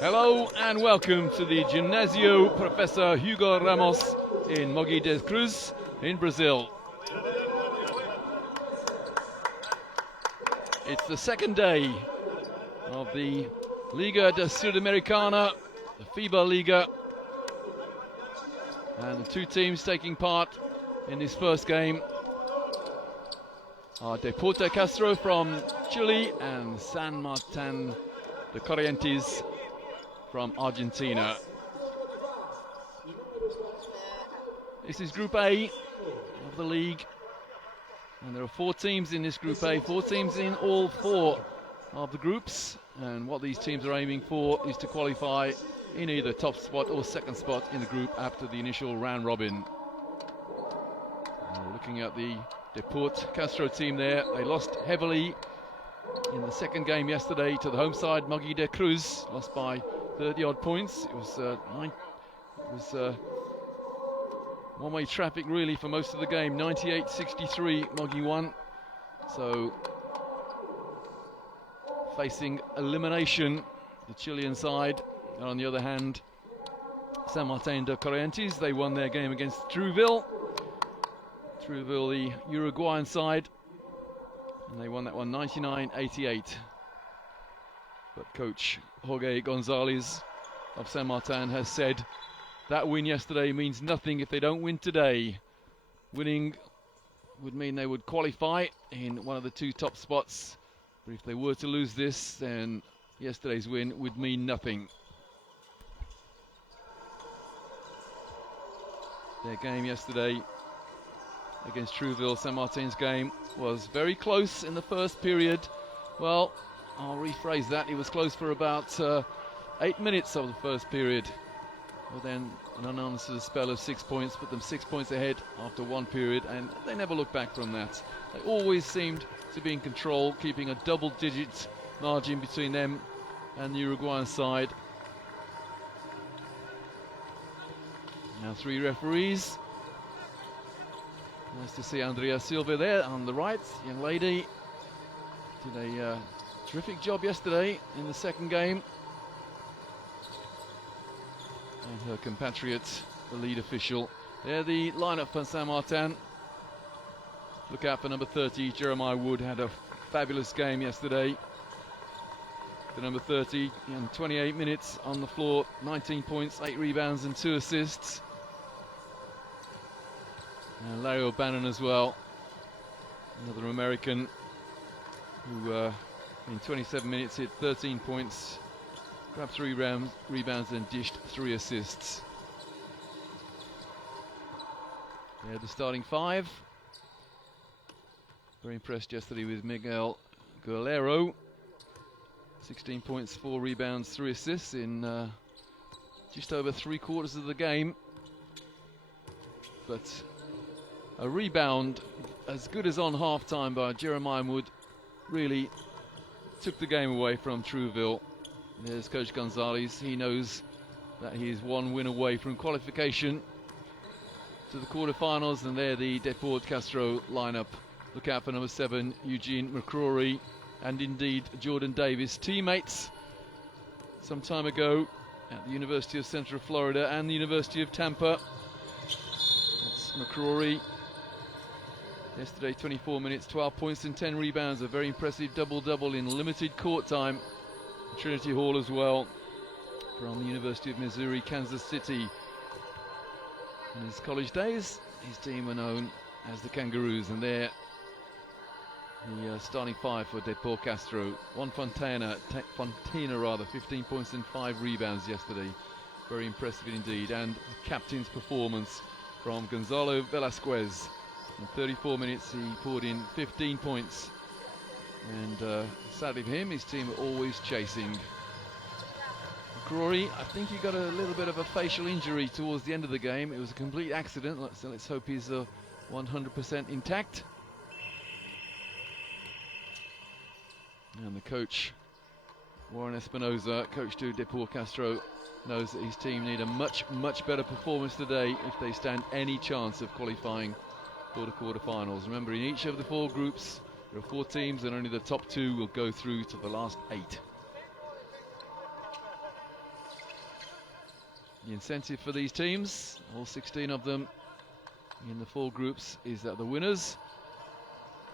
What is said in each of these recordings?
Hello and welcome to the Gimnasio Professor Hugo Ramos in Mogi das Cruzes in Brazil. It's the second day of the Liga da Sudamericana, the FIBA Liga, and the two teams taking part in this first game are Deportes Castro from Chile and San Martin de Corrientes from Argentina. This is Group A of the league, and there are 4 teams in this Group A, 4 teams in all 4 of the groups, and what these teams are aiming for is to qualify in either top spot or second spot in the group after the initial round robin. Looking at the Deportes Castro team there, they lost heavily in the second game yesterday to the home side, Mogi das Cruzes, lost by 30 odd points. It was one-way traffic really for most of the game. 98-63, Mogi won. So facing elimination, the Chilean side. And on the other hand, San Martin de Corrientes, they won their game against Trouville, the Uruguayan side, and they won that one 99-88. But coach Jorge Gonzalez of San Martin has said that win yesterday means nothing if they don't win today. Winning would mean they would qualify in one of the 2 top spots, but if they were to lose this, then yesterday's win would mean nothing. Their game yesterday against Trouville, San Martin's game, was very close in the first period. Well, I'll rephrase that. It was close for about 8 minutes of the first period. But then an unanswered spell of 6 points put them 6 points ahead after 1 period, and they never looked back from that. They always seemed to be in control, keeping a double-digit margin between them and the Uruguayan side. Now 3 referees. Nice to see Andrea Silva there on the right, young lady. Did a terrific job yesterday in the second game. And her compatriot, the lead official. There the lineup for San Martin. Look out for number 30, Jeremiah Wood, had a fabulous game yesterday. The number 30 in 28 minutes on the floor, 19 points, 8 rebounds and 2 assists. And Larry O'Bannon as well, another American who in 27 minutes hit 13 points, grabbed 3 rebounds and dished 3 assists. They're the starting 5. Very impressed yesterday with Miguel Guerrero. 16 points, 4 rebounds, 3 assists in just over 3/4 of the game. But a rebound as good as on half-time by Jeremiah Wood really took the game away from Trouville. There's Coach Gonzalez. He knows that he's 1 win away from qualification to the quarterfinals, and there the Deportes Castro lineup. Look out for number 7, Eugene McCrory, and indeed Jordan Davis, teammates some time ago at the University of Central Florida and the University of Tampa. That's McCrory. Yesterday, 24 minutes, 12 points and 10 rebounds. A very impressive double-double in limited court time. Trinity Hall as well, from the University of Missouri, Kansas City. In his college days, his team were known as the Kangaroos, and they're the starting five for Deportes Castro. Juan Fontina, 15 points and 5 rebounds yesterday. Very impressive indeed. And the captain's performance from Gonzalo Velasquez. In 34 minutes, he poured in 15 points. And sadly for him, his team are always chasing. McCrory, I think he got a little bit of a facial injury towards the end of the game. It was a complete accident, so let's hope he's 100% intact. And the coach, Warren Espinoza, coach to Deportes Castro, knows that his team need a much better performance today if they stand any chance of qualifying for the quarterfinals. Remember, in each of the 4 groups, there are 4 teams, and only the top 2 will go through to the last 8. The incentive for these teams, all 16 of them in the 4 groups, is that the winners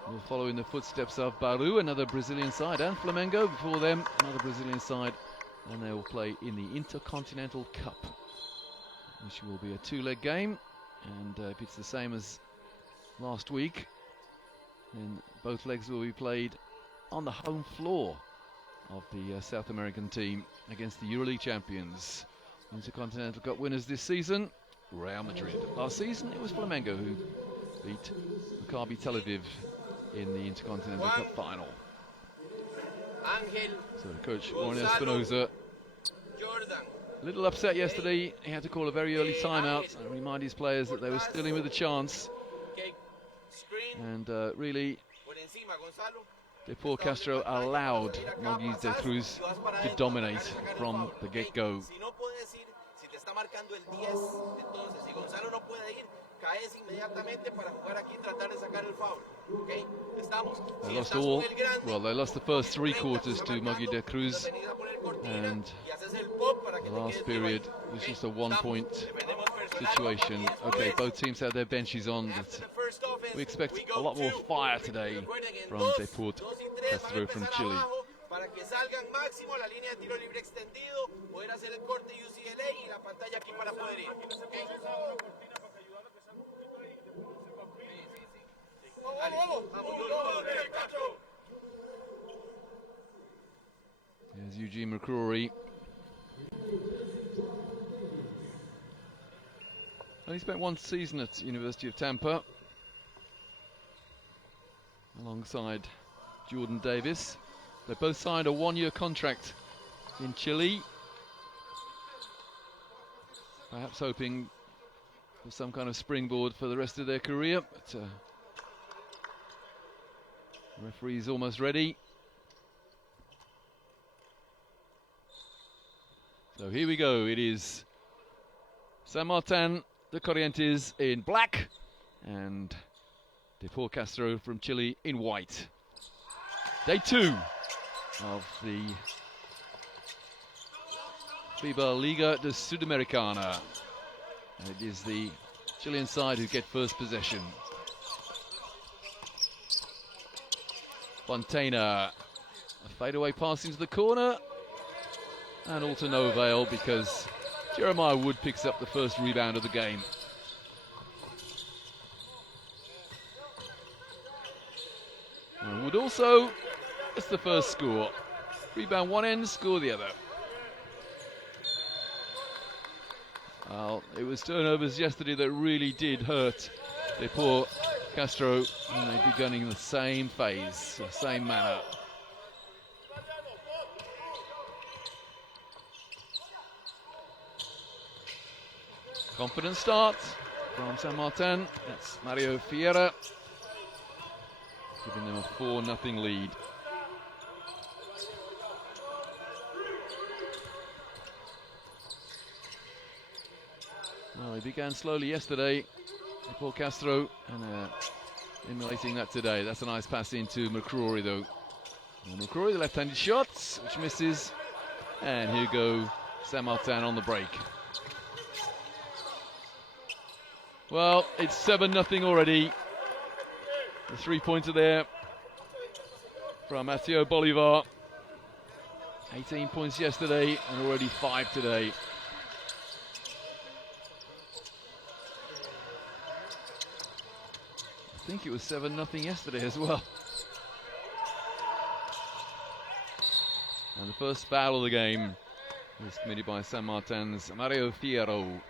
will follow in the footsteps of Baru, another Brazilian side, and Flamengo before them, another Brazilian side, and they will play in the Intercontinental Cup, which will be a 2-leg game. And if it's the same as last week, then both legs will be played on the home floor of the South American team against the EuroLeague champions. Intercontinental Cup winners this season, Real Madrid. Last season it was Flamengo who beat Maccabi Tel Aviv in the Intercontinental Cup final. So coach Warren Espinoza, a little upset yesterday. He had to call a very early timeout and remind his players that they were still in with a chance. And really, Deportes Castro allowed Mogis de Cruz to dominate from the get-go. They lost the first 3 quarters to Mogis de Cruz, and the last period was just a 1-point situation. Okay, both teams had their benches on, but we expect a lot more fire today from Deportes Castro from Chile. Para que salgan máximo la línea de tiro libre extendido, poder hacer el corte UCLA y la pantalla aquí para poder ir. Here's Eugene McCrory. He spent 1 season at University of Tampa alongside Jordan Davis. They both signed a 1-year contract in Chile, perhaps hoping for some kind of springboard for the rest of their career. But the referee's almost ready. So here we go. It is San Martin de Corrientes in black and Deportes Castro from Chile in white. Day 2 of the FIBA Liga de Sudamericana. And it is the Chilean side who get first possession. Fontina, a fadeaway pass into the corner, and all to no avail because Jeremiah Wood picks up the first rebound of the game. And Wood also, it's the first score. Rebound one end, score the other. Well, it was turnovers yesterday that really did hurt Deportes Castro, and they've begun in the same phase, the same manner. Confident start from San Martin. That's Mario Fiera, giving them a 4-0 lead. Well, they began slowly yesterday, Deportes Castro, and emulating that today. That's a nice pass into McCrory, though. And McCrory, the left-handed shot, which misses. And here go San Martin on the break. Well, it's 7-0 already. The three-pointer there from Mateo Bolivar. 18 points yesterday and already 5 today. think it was 7-0 yesterday as well. And the first foul of the game is committed by San Martin's Mario Fierro.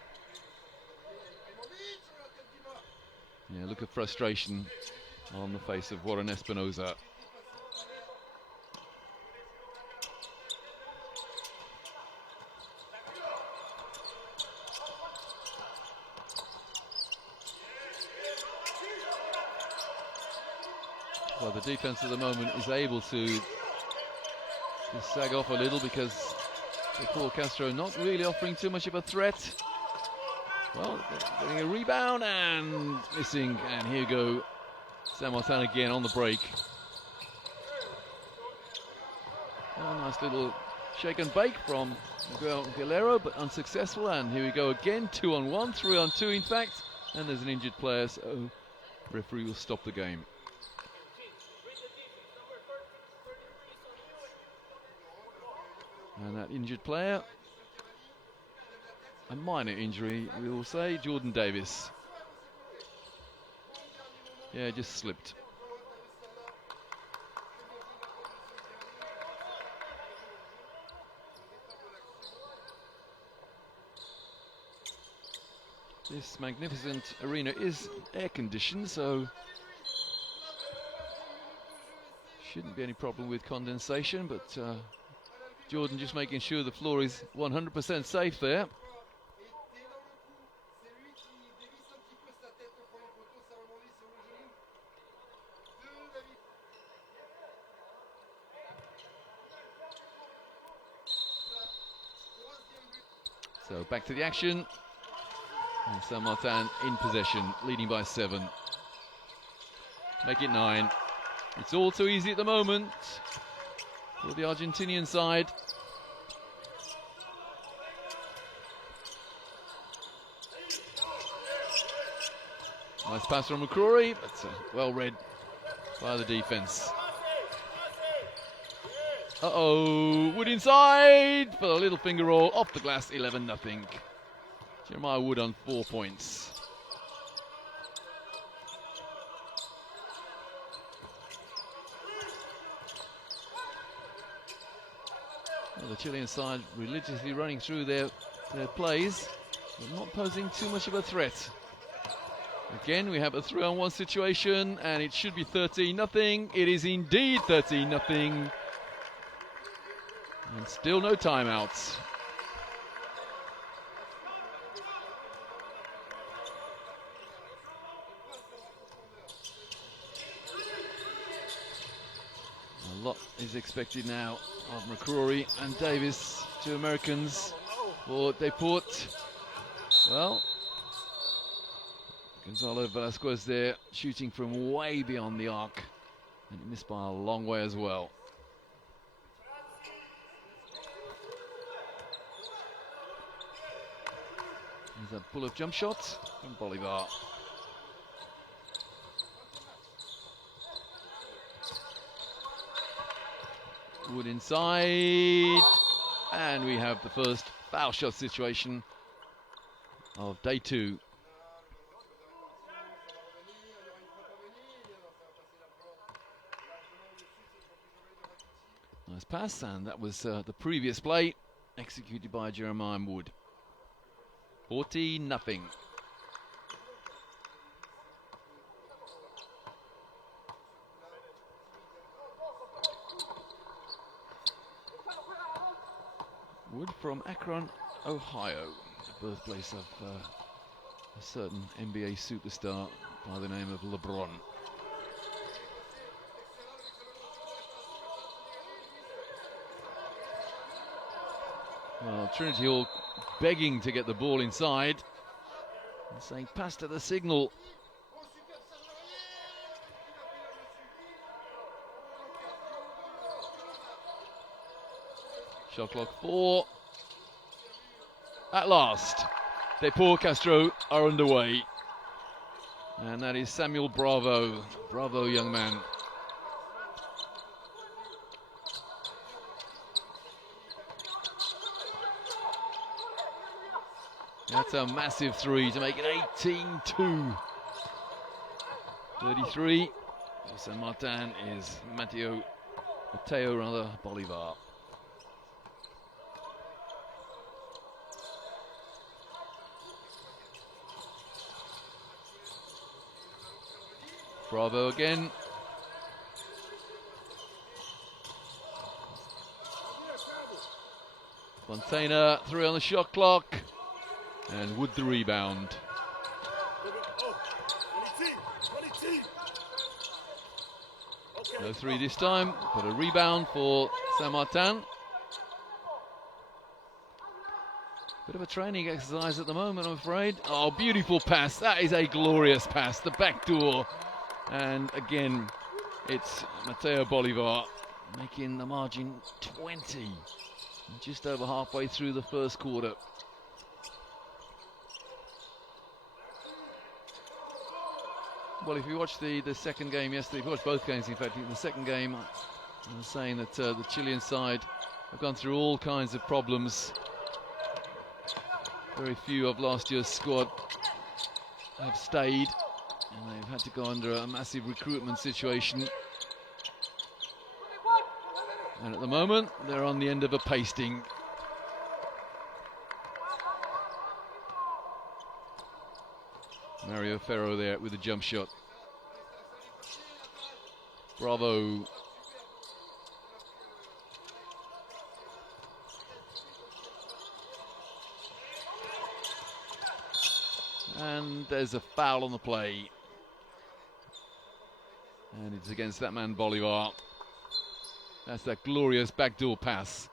Yeah, look at frustration on the face of Warren Espinosa. Well, the defense at the moment is able to sag off a little because Castro not really offering too much of a threat. Well, getting a rebound and missing, and here you go, San Martin again on the break. Oh, nice little shake and bake from Miguel Galero, but unsuccessful, and here we go again, 2-on-1, 3-on-2 in fact, and there's an injured player, so referee will stop the game. And that injured player, a minor injury, we will say, Jordan Davis. Yeah, just slipped. This magnificent arena is air-conditioned, so shouldn't be any problem with condensation, but Jordan just making sure the floor is 100% safe there. So back to the action. And San Martin in possession, leading by 7. Make it 9. It's all too easy at the moment for the Argentinian side. Nice pass from McCrory, but well read by the defense. Uh-oh, Wood inside for the little finger roll, off the glass, 11-0. Jeremiah Wood on 4 points. Well, the Chilean side religiously running through their plays, but not posing too much of a threat. Again, we have a 3-on-1 situation, and it should be 13-0. It is indeed 13-0. And still no timeouts. A lot is expected now of McCrory and Davis, 2 Americans for Deportes. Well, Gonzalo Velasquez there, shooting from way beyond the arc, and he missed by a long way as well. There's a pull-up jump shot from Bolivar. Wood inside, and we have the first foul shot situation of day 2. Nice pass, and that was the previous play executed by Jeremiah Wood. 14-0. Wood from Akron, Ohio, the birthplace of a certain NBA superstar by the name of LeBron. Well, Trinity Hall begging to get the ball inside and saying pass to the signal. Shot clock 4. At last, Deportes Castro are underway. And that is Samuel Bravo. Bravo, young man. That's a massive 3 to make it 18-2. 33 for San Martin is Mateo Bolivar. Bravo again. Fontana, 3 on the shot clock, and Wood the rebound. No 3 this time, but a rebound for San Martin. Bit of a training exercise at the moment, I'm afraid. Oh, beautiful pass. That is a glorious pass. The back door. And again, it's Mateo Bolivar making the margin 20. Just over halfway through the first quarter. Well, if you watched the second game yesterday, if you watched both games, in fact, in the second game, I was saying that the Chilean side have gone through all kinds of problems. Very few of last year's squad have stayed, and they've had to go under a massive recruitment situation. And at the moment, they're on the end of a pasting. Mario Ferro there with a jump shot. Bravo. And there's a foul on the play. And it's against that man Bolivar. That's that glorious backdoor pass.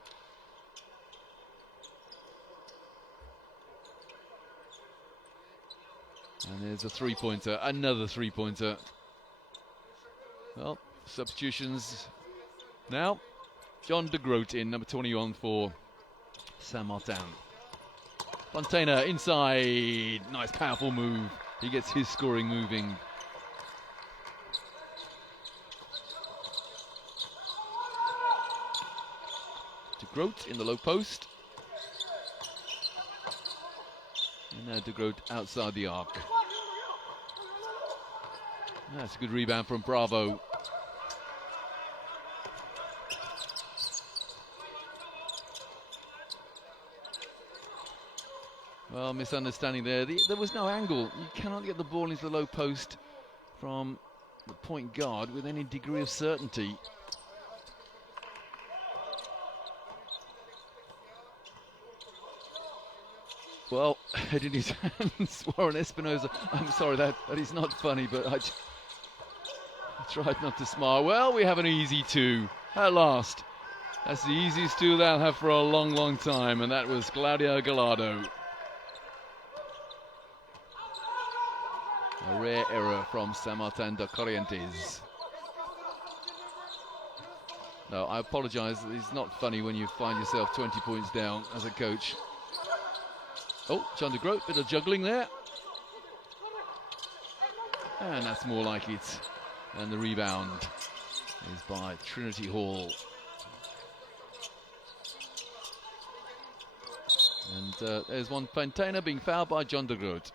And there's a three-pointer, another three-pointer. Well, substitutions now. John de Groot in, number 21 for San Martin. Fontana inside, nice powerful move. He gets his scoring moving. De Groot in the low post. And now de Groot outside the arc. That's a good rebound from Bravo. Well, misunderstanding there. There was no angle. You cannot get the ball into the low post from the point guard with any degree of certainty. Well, head in his hands, Warren Espinosa. I'm sorry, that is not funny, but I tried not to smile. Well, we have an easy 2 at last. That's the easiest 2 they'll have for a long, long time, and that was Claudio Gallardo. A rare error from San Martin de Corrientes. No, I apologize. It's not funny when you find yourself 20 points down as a coach. Oh, John de Groot, bit of juggling there. And that's more like it. And the rebound is by Trinity Hall. And there's one Fontana being fouled by John de Groot.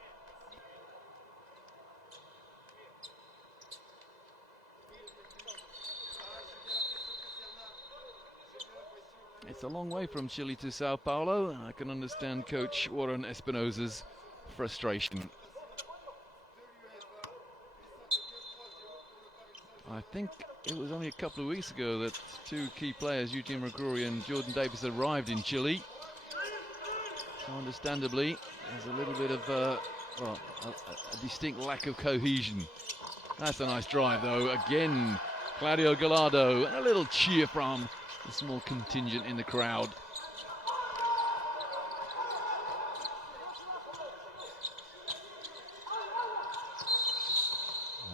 It's a long way from Chile to Sao Paulo, and I can understand Coach Warren Espinosa's frustration. I think it was only a couple of weeks ago that 2 key players, Eugene McCrory and Jordan Davis, arrived in Chile. So understandably, there's a little bit of a distinct lack of cohesion. That's a nice drive, though. Again, Claudio Gallardo, and a little cheer from a small contingent in the crowd.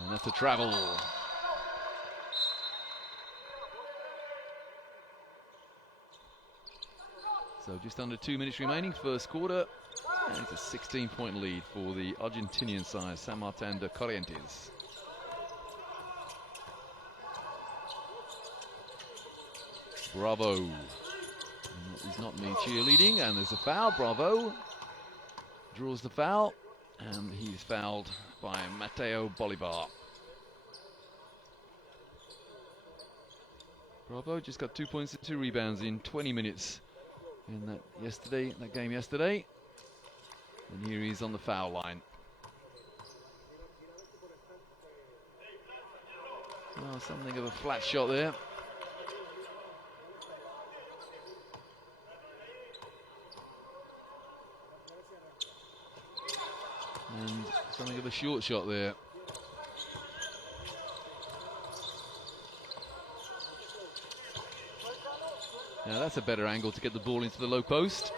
And that's a travel. So just under 2 minutes remaining, first quarter. And it's a 16-point lead for the Argentinian side, San Martin de Corrientes. Bravo. He's not me cheerleading, and there's a foul. Bravo draws the foul, and he's fouled by Mateo Bolivar. Bravo just got 2 points and 2 rebounds in 20 minutes in that game yesterday. And here he's on the foul line. Oh, something of a flat shot there. And something of a short shot there. Now that's a better angle to get the ball into the low post.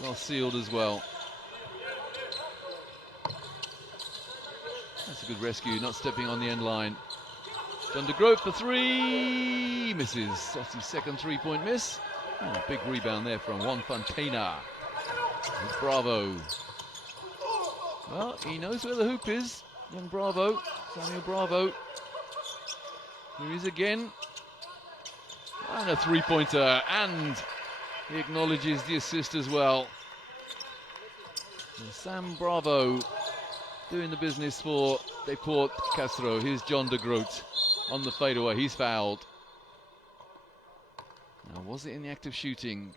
Well sealed as well. That's a good rescue, not stepping on the end line. John de Groot for 3, misses. That's his second 3-point miss. Oh, a big rebound there from Juan Fontana. It's Bravo. Well, he knows where the hoop is. Young Bravo, Samuel Bravo. Here he is again. And a 3-pointer, and he acknowledges the assist as well. And Sam Bravo doing the business for Deportes Castro. Here's John de Groot on the fadeaway. He's fouled. Now, was it in the act of shooting?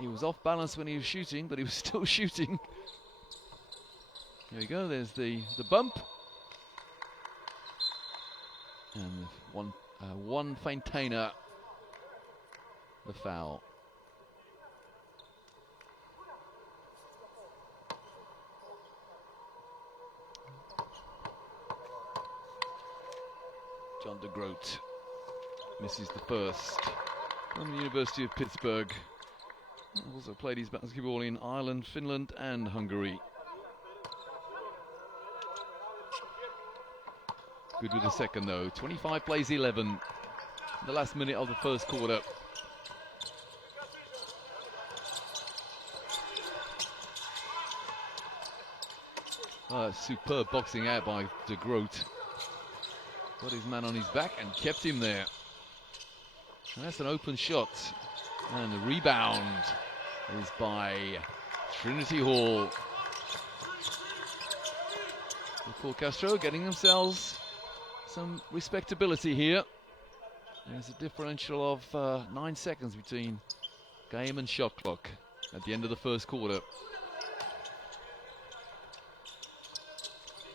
He was off balance when he was shooting, but he was still shooting. There we go, there's the bump. And one Fontana, the foul. John de Groot misses the first from the University of Pittsburgh. Also played his basketball in Ireland, Finland and Hungary. Good with the second though. 25 plays 11. The last minute of the first quarter. Superb boxing out by de Groot. Got his man on his back and kept him there. And that's an open shot. And the rebound is by Trinity Hall. Deportes Castro getting themselves some respectability here. There's a differential of 9 seconds between game and shot clock at the end of the first quarter.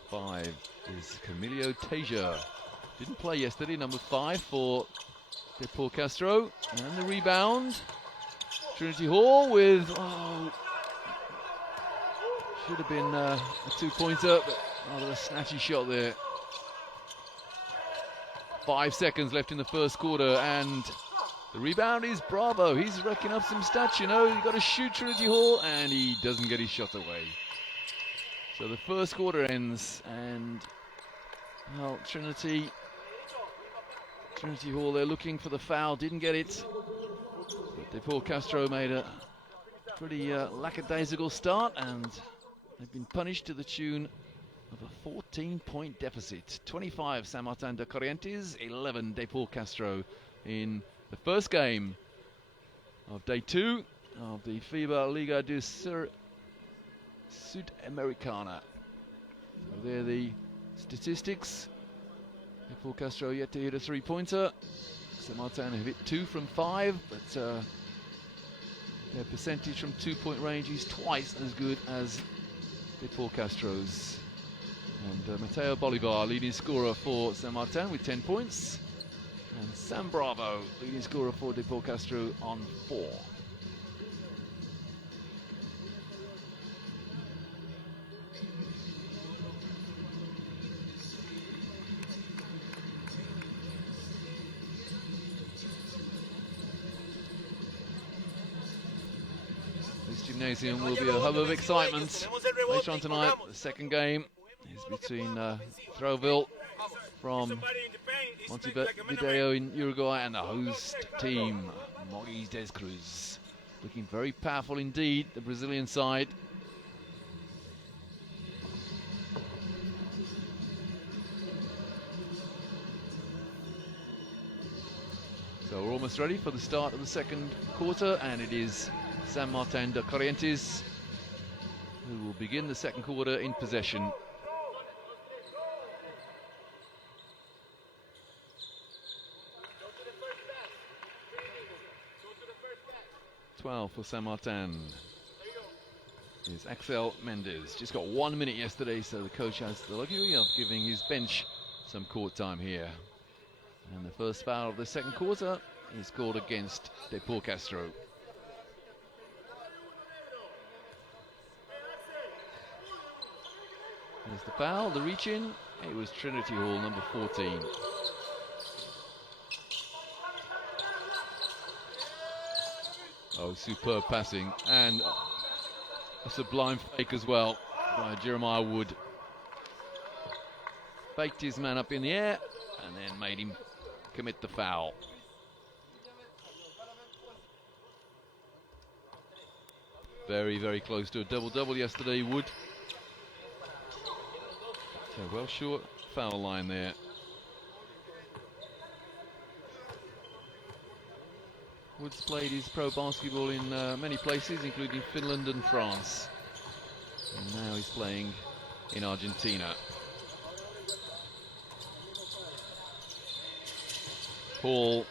5 is Camilio Teja. Didn't play yesterday, number 5 for Deportes Castro. And the rebound. Trinity Hall with, should have been a 2-pointer, but rather a snatchy shot there. 5 seconds left in the first quarter, and the rebound is Bravo. He's racking up some stats, you know. You've got to shoot Trinity Hall, and he doesn't get his shot away. So the first quarter ends, and, well, Trinity Hall, they're looking for the foul, didn't get it. But Deportes Castro made a pretty lackadaisical start, and they've been punished to the tune of a 14-point deficit. 25 San Martin de Corrientes, 11 Deportes Castro in the first game of day 2 of the FIBA Liga de Sudamericana. So there are the statistics. Deportes Castro yet to hit a 3-pointer. San Martin have hit 2 from 5, but their percentage from 2-point range is twice as good as Deportes Castro's. And Mateo Bolivar, leading scorer for San Martin with 10 points. And Sam Bravo, leading scorer for Deportes Castro on 4. This gymnasium will be a hub of excitement later on tonight. The second game is between Throwville from Montevideo in Uruguay and the host team, Moguis des Cruz. Looking very powerful indeed, the Brazilian side. So we're almost ready for the start of the second quarter, and it is San Martin de Corrientes who will begin the second quarter in possession. 12 for San Martin is Axel Mendes. Just got 1 minute yesterday, so the coach has the luxury of giving his bench some court time here. And the first foul of the second quarter is scored against Deportes Castro. There's the foul, the reach in. It was Trinity Hall, number 14. Oh, superb passing, and a sublime fake as well by Jeremiah Wood. Faked his man up in the air and then made him commit the foul. Very, very close to a double-double yesterday, Wood. So well short foul line there. Wood's played his pro basketball in many places, including Finland and France. And now he's playing in Argentina. Hall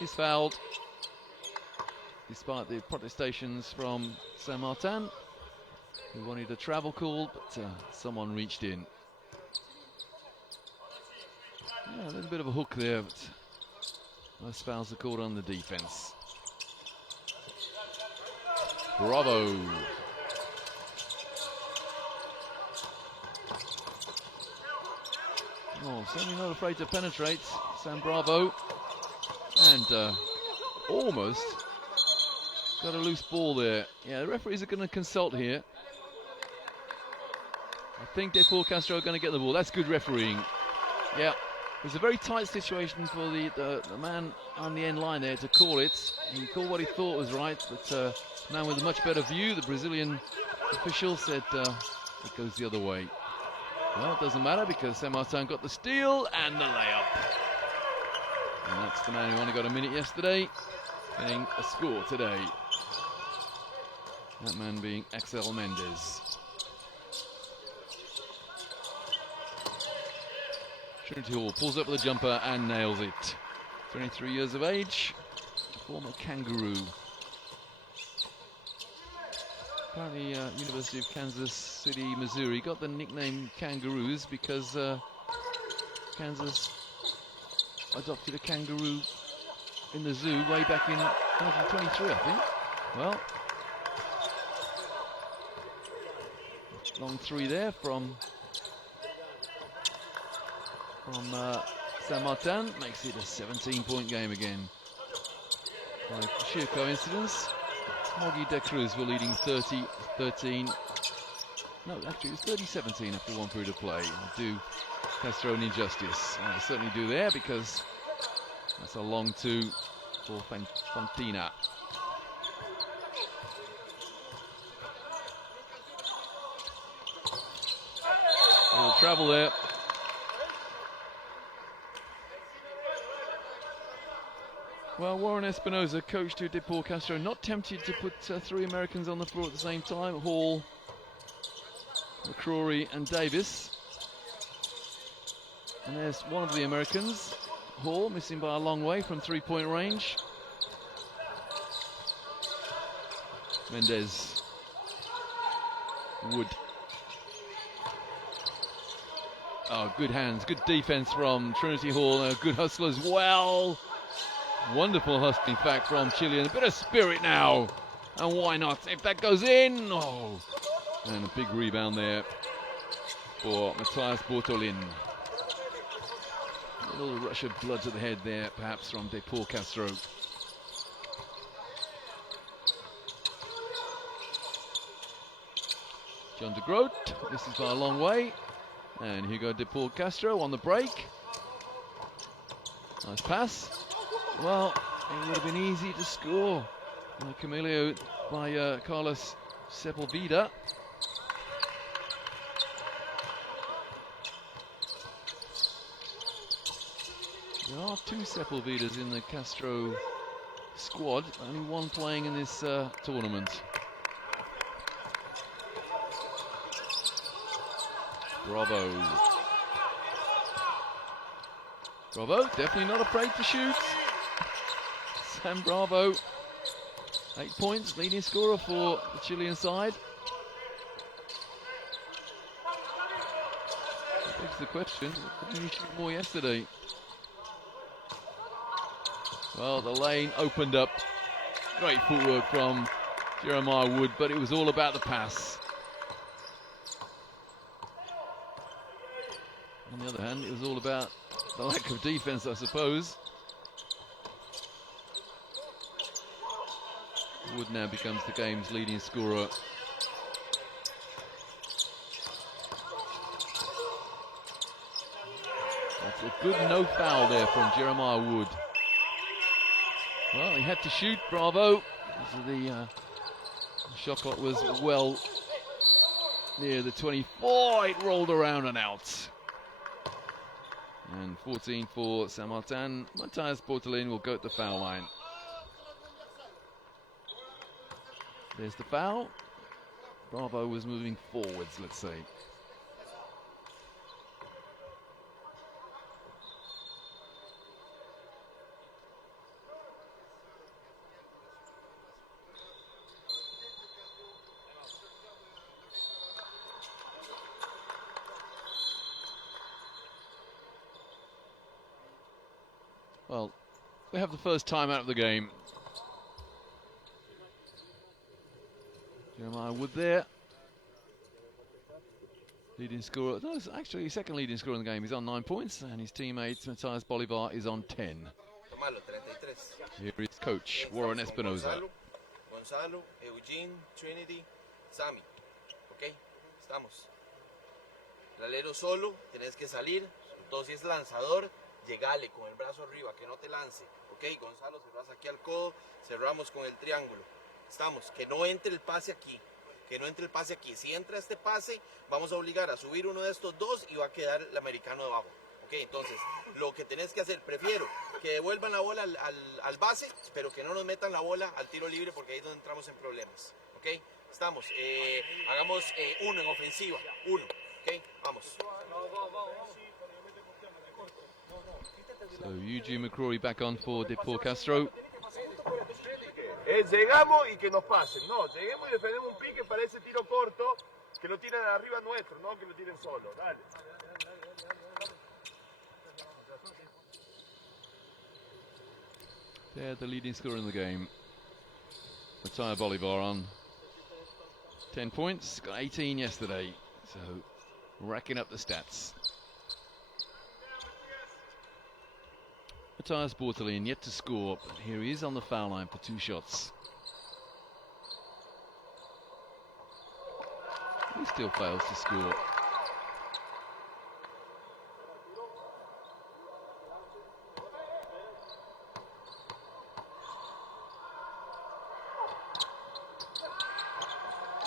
is fouled, despite the protestations from San Martin, who wanted a travel call, but someone reached in. Yeah, a little bit of a hook there, but most fouls are called on the defense. Bravo. Oh, certainly not afraid to penetrate, Sam Bravo. And almost got a loose ball there. Yeah, the referees are going to consult here. I think Deportes Castro are going to get the ball. That's good refereeing. Yeah, it was a very tight situation for the man on the end line there to call it. He called what he thought was right, but now with a much better view, the Brazilian official said it goes the other way. Well, it doesn't matter because San Martin got the steal and the layup. And that's the man who only got a minute yesterday, getting a score today. That man being Axel Mendes. Trinity Hall pulls up with a jumper and nails it. 23 years of age, a former Kangaroo. Apparently, University of Kansas City, Missouri got the nickname Kangaroos because Kansas adopted a kangaroo in the zoo way back in 1923, I think. Well, long three there from San Martin, makes it a 17-point game again. By sheer coincidence, Moggy De Cruz were leading 30-13. No, actually it was 30-17 after one period of play. I do Castro an injustice. I certainly do there because that's a long two for Fantina. A little travel there. Well, Warren Espinoza, coach to Deportes Castro, not tempted to put three Americans on the floor at the same time. Hall, McCrory and Davis. And there's one of the Americans, Hall, missing by a long way from three-point range. Mendes. Wood. Oh, good hands, good defense from Trinity Hall. A good hustle as well. Wonderful hustle, in fact, from Chilean. A bit of spirit now. And why not? If that goes in, oh. And a big rebound there for Matthias Bortolin. A little rush of blood to the head there, perhaps, from Deportes Castro. John de Groot, this is by a long way. And here go Deportes Castro on the break. Nice pass. Well, it would have been easy to score by Camilo, by Carlos Sepulveda. There are two Sepulvedas in the Castro squad, only one playing in this tournament. Bravo. Bravo, definitely not afraid to shoot. Sam Bravo 8 points, leading scorer for the Chilean side. That begs the question, didn't he shoot more yesterday? Well, the lane opened up. Great footwork from Jeremiah Wood, but it was all about the pass. On the other hand, it was all about the lack of defense, I suppose. Wood now becomes the game's leading scorer. That's a good no foul there from Jeremiah Wood. Well, he had to shoot, bravo. The shot clock was well near the 24. It rolled around and out. And 14 for San Martin. Matthias Bortolin will go at the foul line. There's the foul. Bravo was moving forwards, let's say. Well, we have the first time out of the game. Jeremiah Wood there. Leading scorer. No, it's actually second leading scorer in the game. He's on 9 points, and his teammate Matthias Bolivar is on 10. Here is coach Warren Espinoza. Gonzalo, Eugene, Trinity, Sammy. Ok, estamos. El alero solo, tenés que salir. Entonces, si es lanzador, llegale con el brazo arriba, que no te lance. Ok, Gonzalo, cerrás aquí al codo, cerramos con el triángulo. Estamos, que no entre el pase aquí, que no entre el pase aquí. Si entra este pase, vamos a obligar a subir uno de estos dos y va a quedar el americano debajo. Ok, entonces, lo que tenés que hacer, prefiero que devuelvan la bola al base, pero que no nos metan la bola al tiro libre, porque ahí es donde entramos en problemas. Ok, estamos, hagamos uno en ofensiva, uno. Ok, vamos. So Eugene McCrory back on for Deportes Castro. Llegamos y que nos pasen. No, lleguemos y defendemos un pique para ese tiro corto, que lo tiran arriba nuestro, no que lo tiren solo. Dale. They're the leading scorer in the game. Matthias Bolivar on 10 points, got 18 yesterday, so racking up the stats. Matthias Bortolin yet to score, but here he is on the foul line for 2 shots. He still fails to score.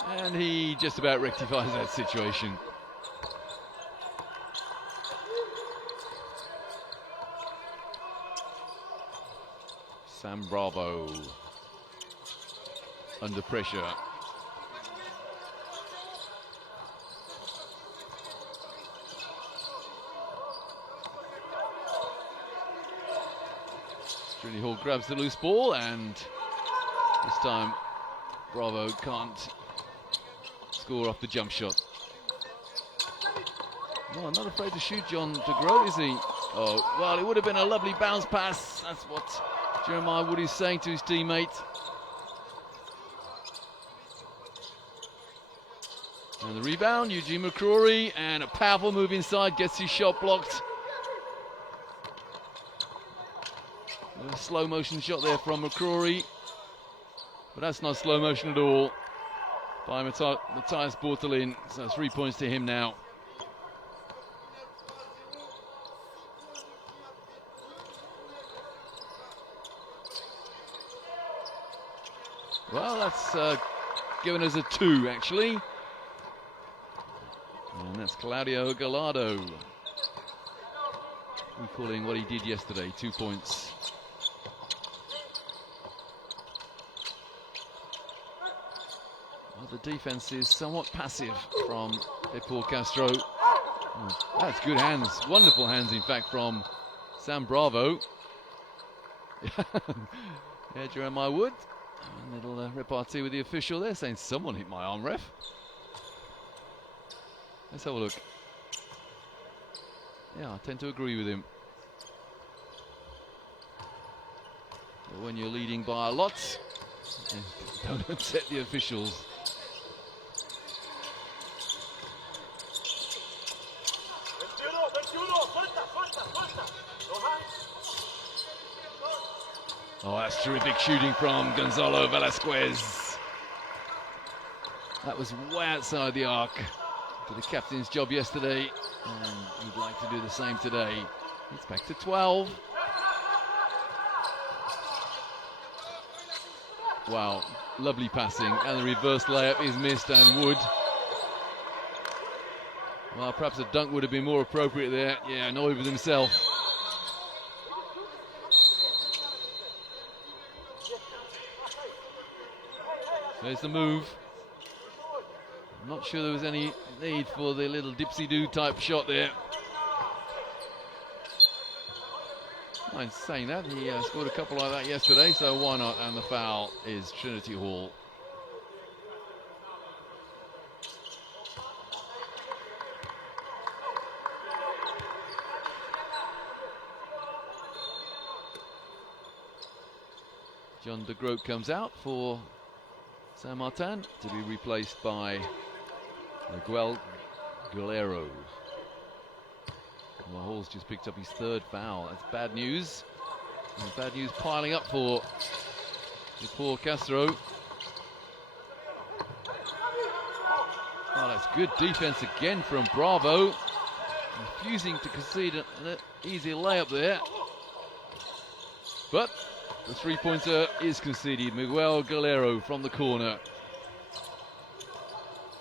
And he just about rectifies that situation. Sam Bravo under pressure. Trinity Hall grabs the loose ball, and this time Bravo can't score off the jump shot. No, not afraid to shoot John DeGroat, is he? Oh, well, it would have been a lovely bounce pass. That's what Jeremiah Wood is saying to his teammate. And the rebound, Eugene McCrory, and a powerful move inside, gets his shot blocked. A slow motion shot there from McCrory, but that's not slow motion at all by Matthias Bortolin. So 3 points to him now. Well, that's given us a 2, actually. And that's Claudio Gallardo recalling what he did yesterday, 2 points. Well, the defense is somewhat passive from Deportes Castro. Oh, that's good hands, wonderful hands, in fact, from Sam Bravo. Yeah, Jeremiah Wood A little repartee with the official there, saying someone hit my arm, ref. Let's have a look. Yeah, I tend to agree with him. But when you're leading by a lot, don't upset the officials. Oh, that's terrific shooting from Gonzalo Velasquez. That was way outside the arc. Did the captain's job yesterday, and he'd like to do the same today. It's back to 12. Wow, lovely passing, and the reverse layup is missed, and Wood. Well, perhaps a dunk would have been more appropriate there. Yeah, annoyed with himself. There's the move. I'm not sure there was any need for the little dipsy-do type shot there. I'm saying that, he scored a couple like that yesterday, so why not? And the foul is Trinity Hall. John de Groot comes out for San Martin to be replaced by Miguel Galero. Well, Hall's just picked up his third foul. That's bad news. And bad news piling up for poor Castro. Oh, that's good defense again from Bravo. Refusing to concede an easy layup there. But the three-pointer is conceded. Miguel Galero from the corner.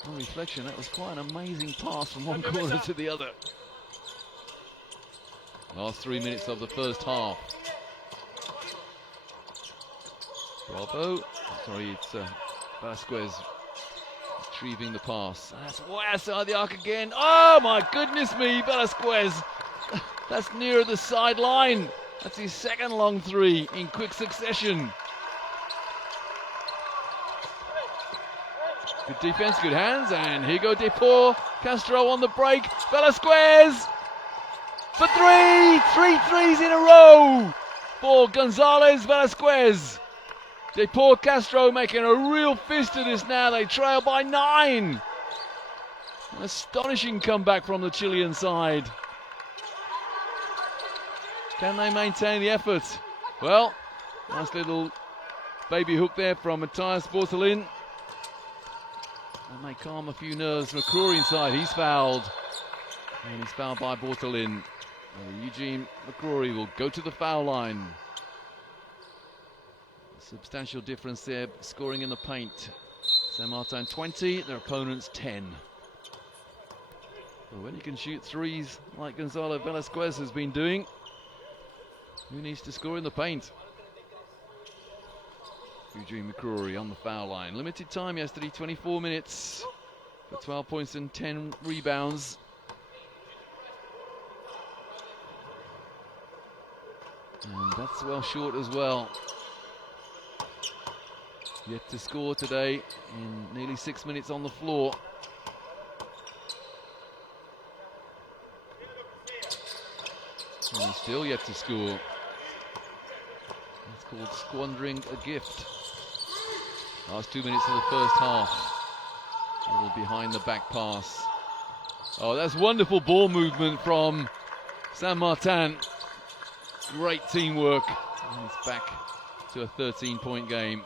On reflection, that was quite an amazing pass from one corner to the other. Last 3 minutes of the first half. Bravo. Sorry, it's Vasquez retrieving the pass. That's way outside the arc again. Oh my goodness me, Velasquez. That's near the sideline. That's his second long three in quick succession. Good defense, good hands, and here go Deportes. Castro on the break. Velasquez for three! 3 threes in a row for Gonzalez Velasquez. Deportes, Castro making a real fist of this now. They trail by 9. An astonishing comeback from the Chilean side. Can they maintain the effort? Well, nice little baby hook there from Matthias Bortolin. That may calm a few nerves. McCrory inside, he's fouled. And he's fouled by Bortolin. Eugene McCrory will go to the foul line. A substantial difference there, scoring in the paint. San Martin 20, their opponents 10. But when you can shoot threes like Gonzalo Velasquez has been doing, who needs to score in the paint? Eugene McCrory on the foul line. Limited time yesterday, 24 minutes for 12 points and 10 rebounds. And that's well short as well. Yet to score today in nearly 6 minutes on the floor. And he's still yet to score. That's called squandering a gift. Last 2 minutes of the first half. A little behind the back pass. Oh, that's wonderful ball movement from San Martin. Great teamwork. And it's back to a 13-point game.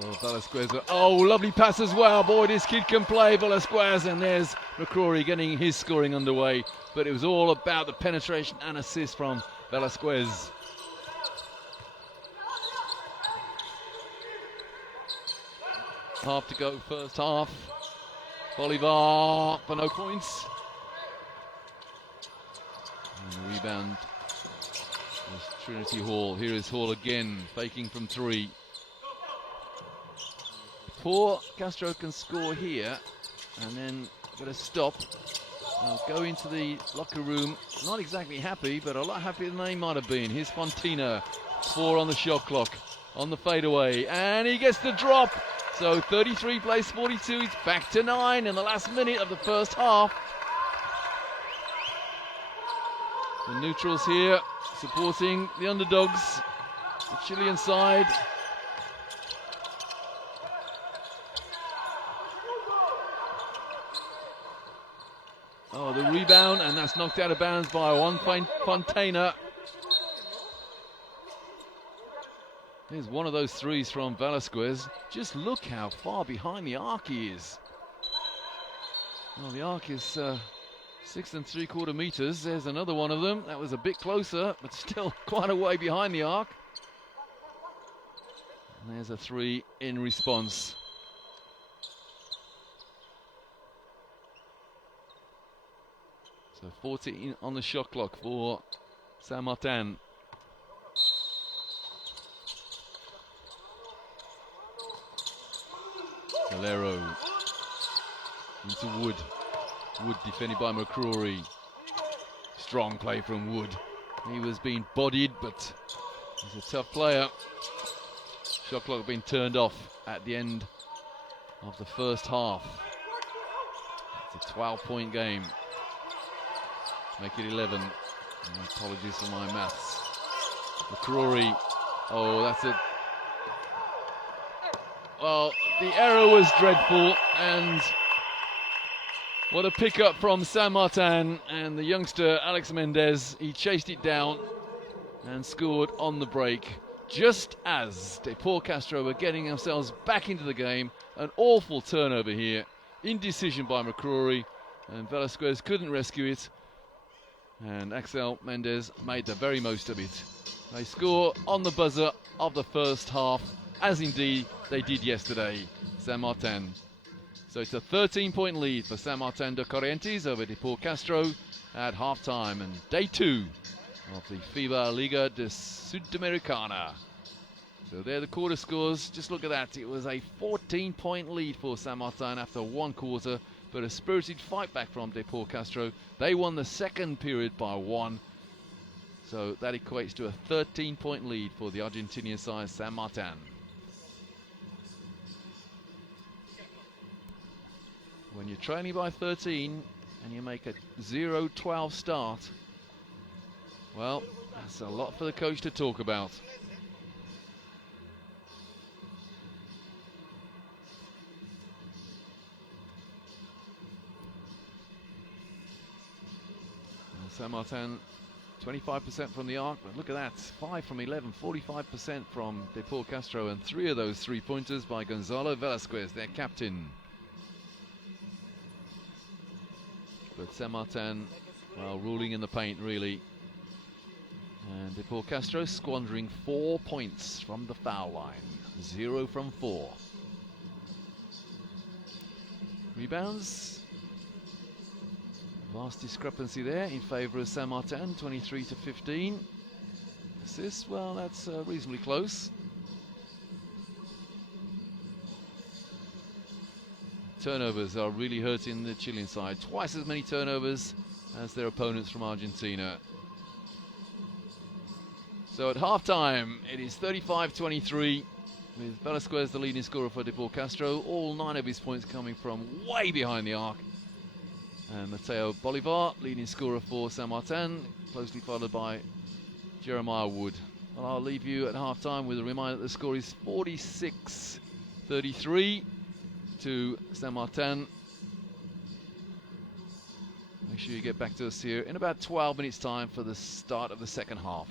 Oh, Velasquez. Oh, lovely pass as well. Boy, this kid can play, Velasquez. And there's McCrory getting his scoring underway. But it was all about the penetration and assist from Velasquez. Half to go, first half. Bolivar for no points. And the rebound was Trinity Hall. Here is Hall again, faking from 3. Poor Castro can score here, and then get a stop. They'll go into the locker room not exactly happy, but a lot happier than they might have been. Here's Fontina, 4 on the shot clock, on the fadeaway, and he gets the drop. So 33 plays 42, he's back to 9 in the last minute of the first half. The neutrals here supporting the underdogs, the Chilean side. Oh, the rebound, and that's knocked out of bounds by Juan Fontaine. Here's one of those threes from Velasquez. Just look how far behind the arc he is. Well, the arc is 6 3/4 meters. There's another one of them. That was a bit closer, but still quite a way behind the arc. And there's a 3 in response. So 14 on the shot clock for San Martin. Galero into Wood. Wood defended by McCrory. Strong play from Wood. He was being bodied, but he's a tough player. Shot clock being turned off at the end of the first half. It's a 12-point game. Make it 11. Apologies for my maths. McCrory. Oh, that's it. Well, the error was dreadful, and what a pickup from San Martin and the youngster Alex Mendez. He chased it down and scored on the break, just as Deportes Castro were getting themselves back into the game. An awful turnover here. Indecision by McCrory, and Velasquez couldn't rescue it. And Axel Mendez made the very most of it. They score on the buzzer of the first half, as indeed they did yesterday, San Martin. So it's a 13-point lead for San Martin de Corrientes over Deportes Castro at halftime, and day 2 of the FIBA Liga de Sudamericana. So there are the quarter scores. Just look at that. It was a 14-point lead for San Martin after 1 quarter, but a spirited fight back from Deportes Castro. They won the second period by 1. So that equates to a 13-point lead for the Argentinian side, San Martin. When you're trailing by 13 and you make a 0-12 start, well, that's a lot for the coach to talk about. San Martin, 25% from the arc, but look at that, 5 from 11, 45% from Deportes Castro, and 3 of those 3-pointers by Gonzalo Velasquez, their captain. But San Martin, well, ruling in the paint, really. And Deportes Castro squandering 4 points from the foul line, 0 from 4. Rebounds. Vast discrepancy there in favour of San Martin, 23-15. Assists, well, that's reasonably close. Turnovers are really hurting the Chilean side. Twice as many turnovers as their opponents from Argentina. So at half-time, it is 35-23, with Velasquez the leading scorer for Deportes Castro. All 9 of his points coming from way behind the arc. And Mateo Bolivar, leading scorer for San Martin, closely followed by Jeremiah Wood. Well, I'll leave you at half-time with a reminder that the score is 46-33 to San Martin. Make sure you get back to us here in about 12 minutes' time for the start of the second half.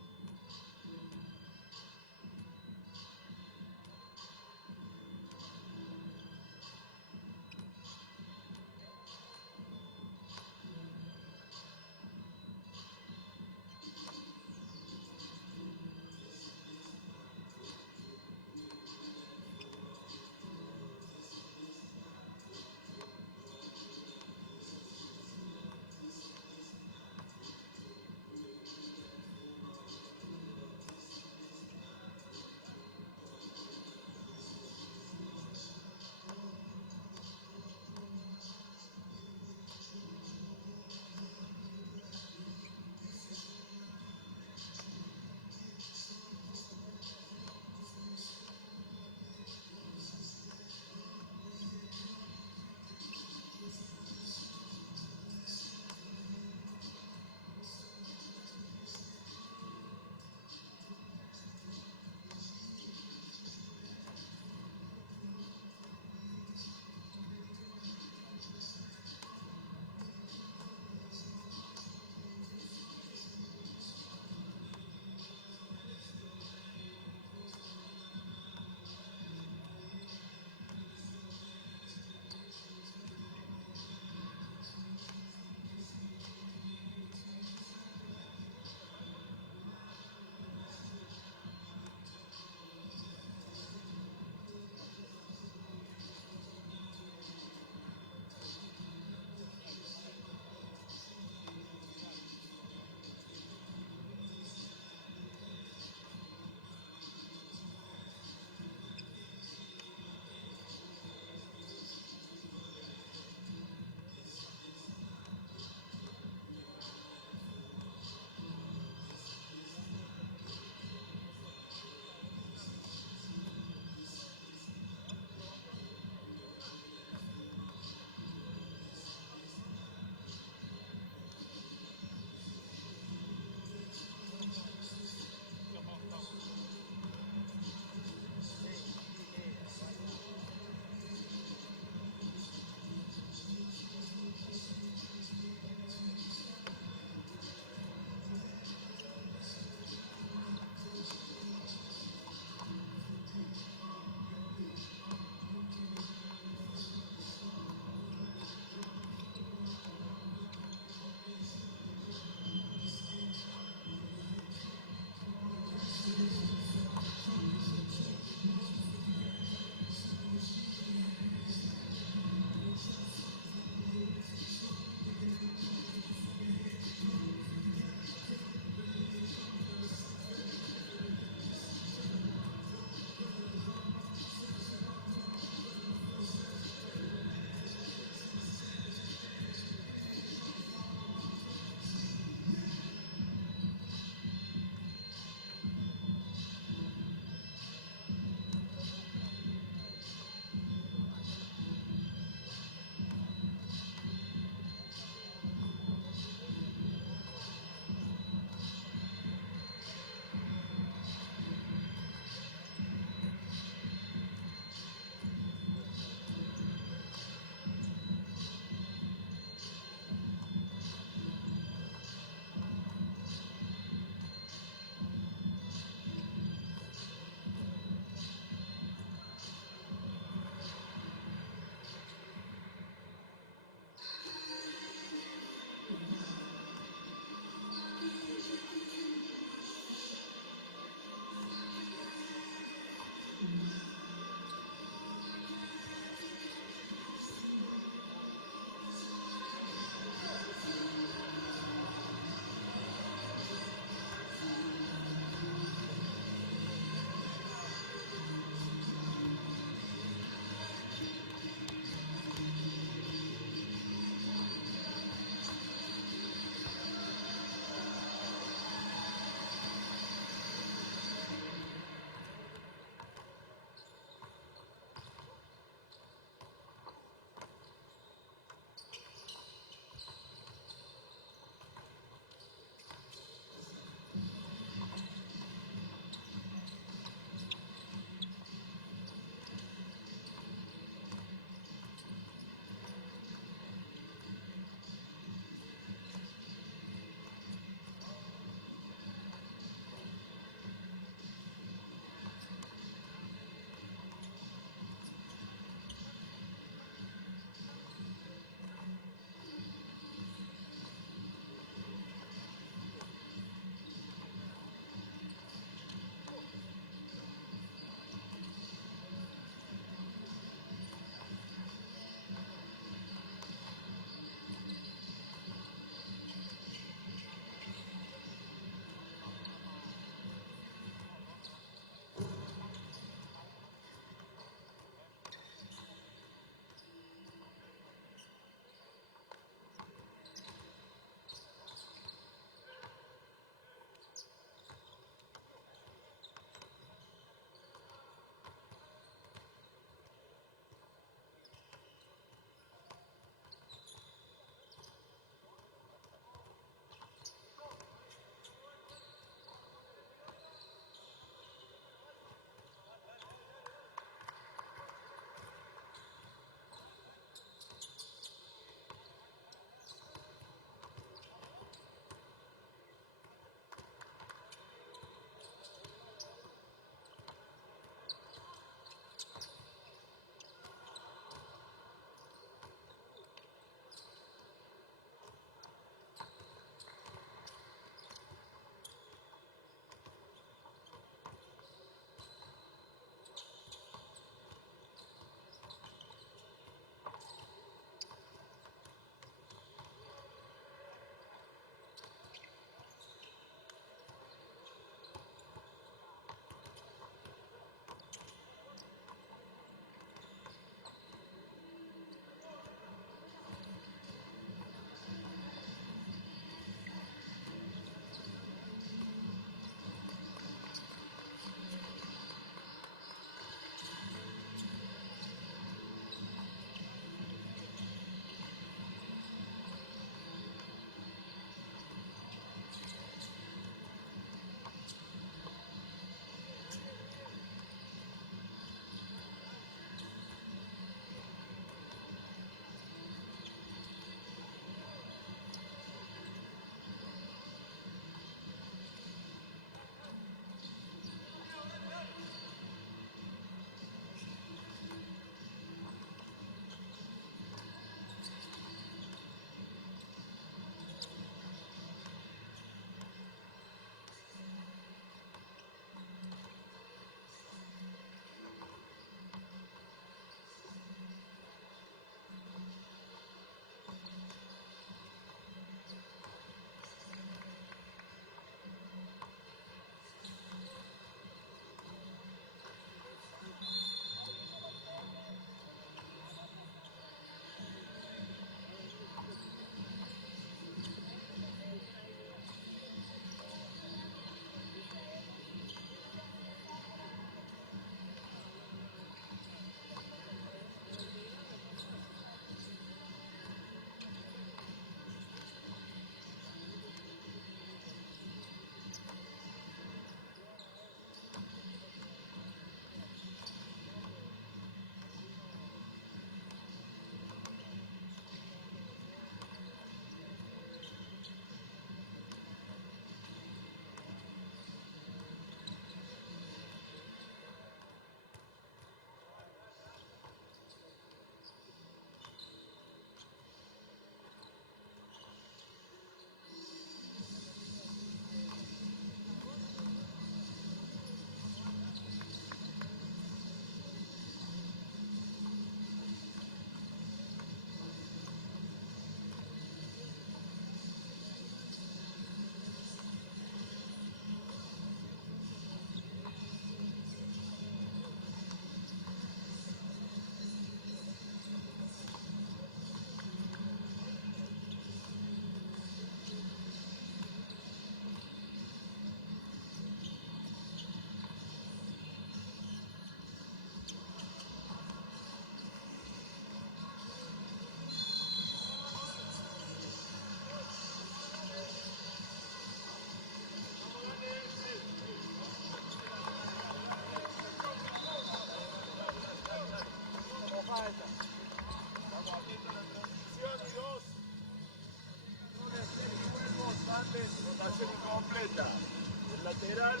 lateral,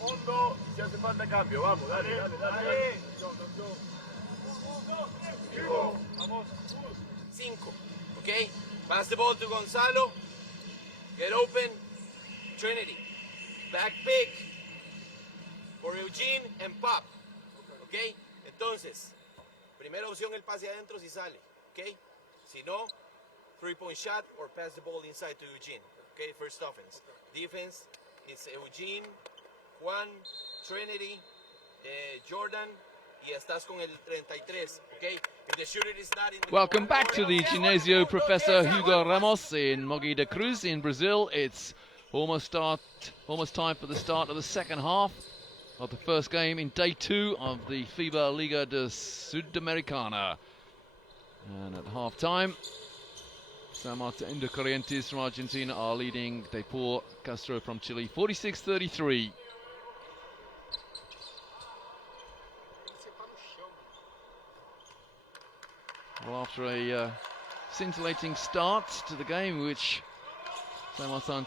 hondo, y si hace falta cambio. Vamos, dale, dale, dale. Dale. Vamos. 5. Okay? Pass the ball to Gonzalo. Get open. Trinity. Back pick. For Eugene and pop. Okay? Entonces, primera opción el pase adentro si sale. Okay? Si no, 3-point shot or pass the ball inside to Eugene. Okay? First offense. Defense is Eugene, Juan, Trinity, Jordan. Y estás con el 33, okay? If the shooter is not in the Welcome back to the Ginásio Professor Hugo Ramos in Mogi da Cruz in Brazil. It's almost time for the start of the second half of the first game in day 2 of the FIBA Liga de Sudamericana. And at half time, San Martin de Corrientes from Argentina are leading Deportes Castro from Chile 46-33. Well, after a scintillating start to the game, which San Martin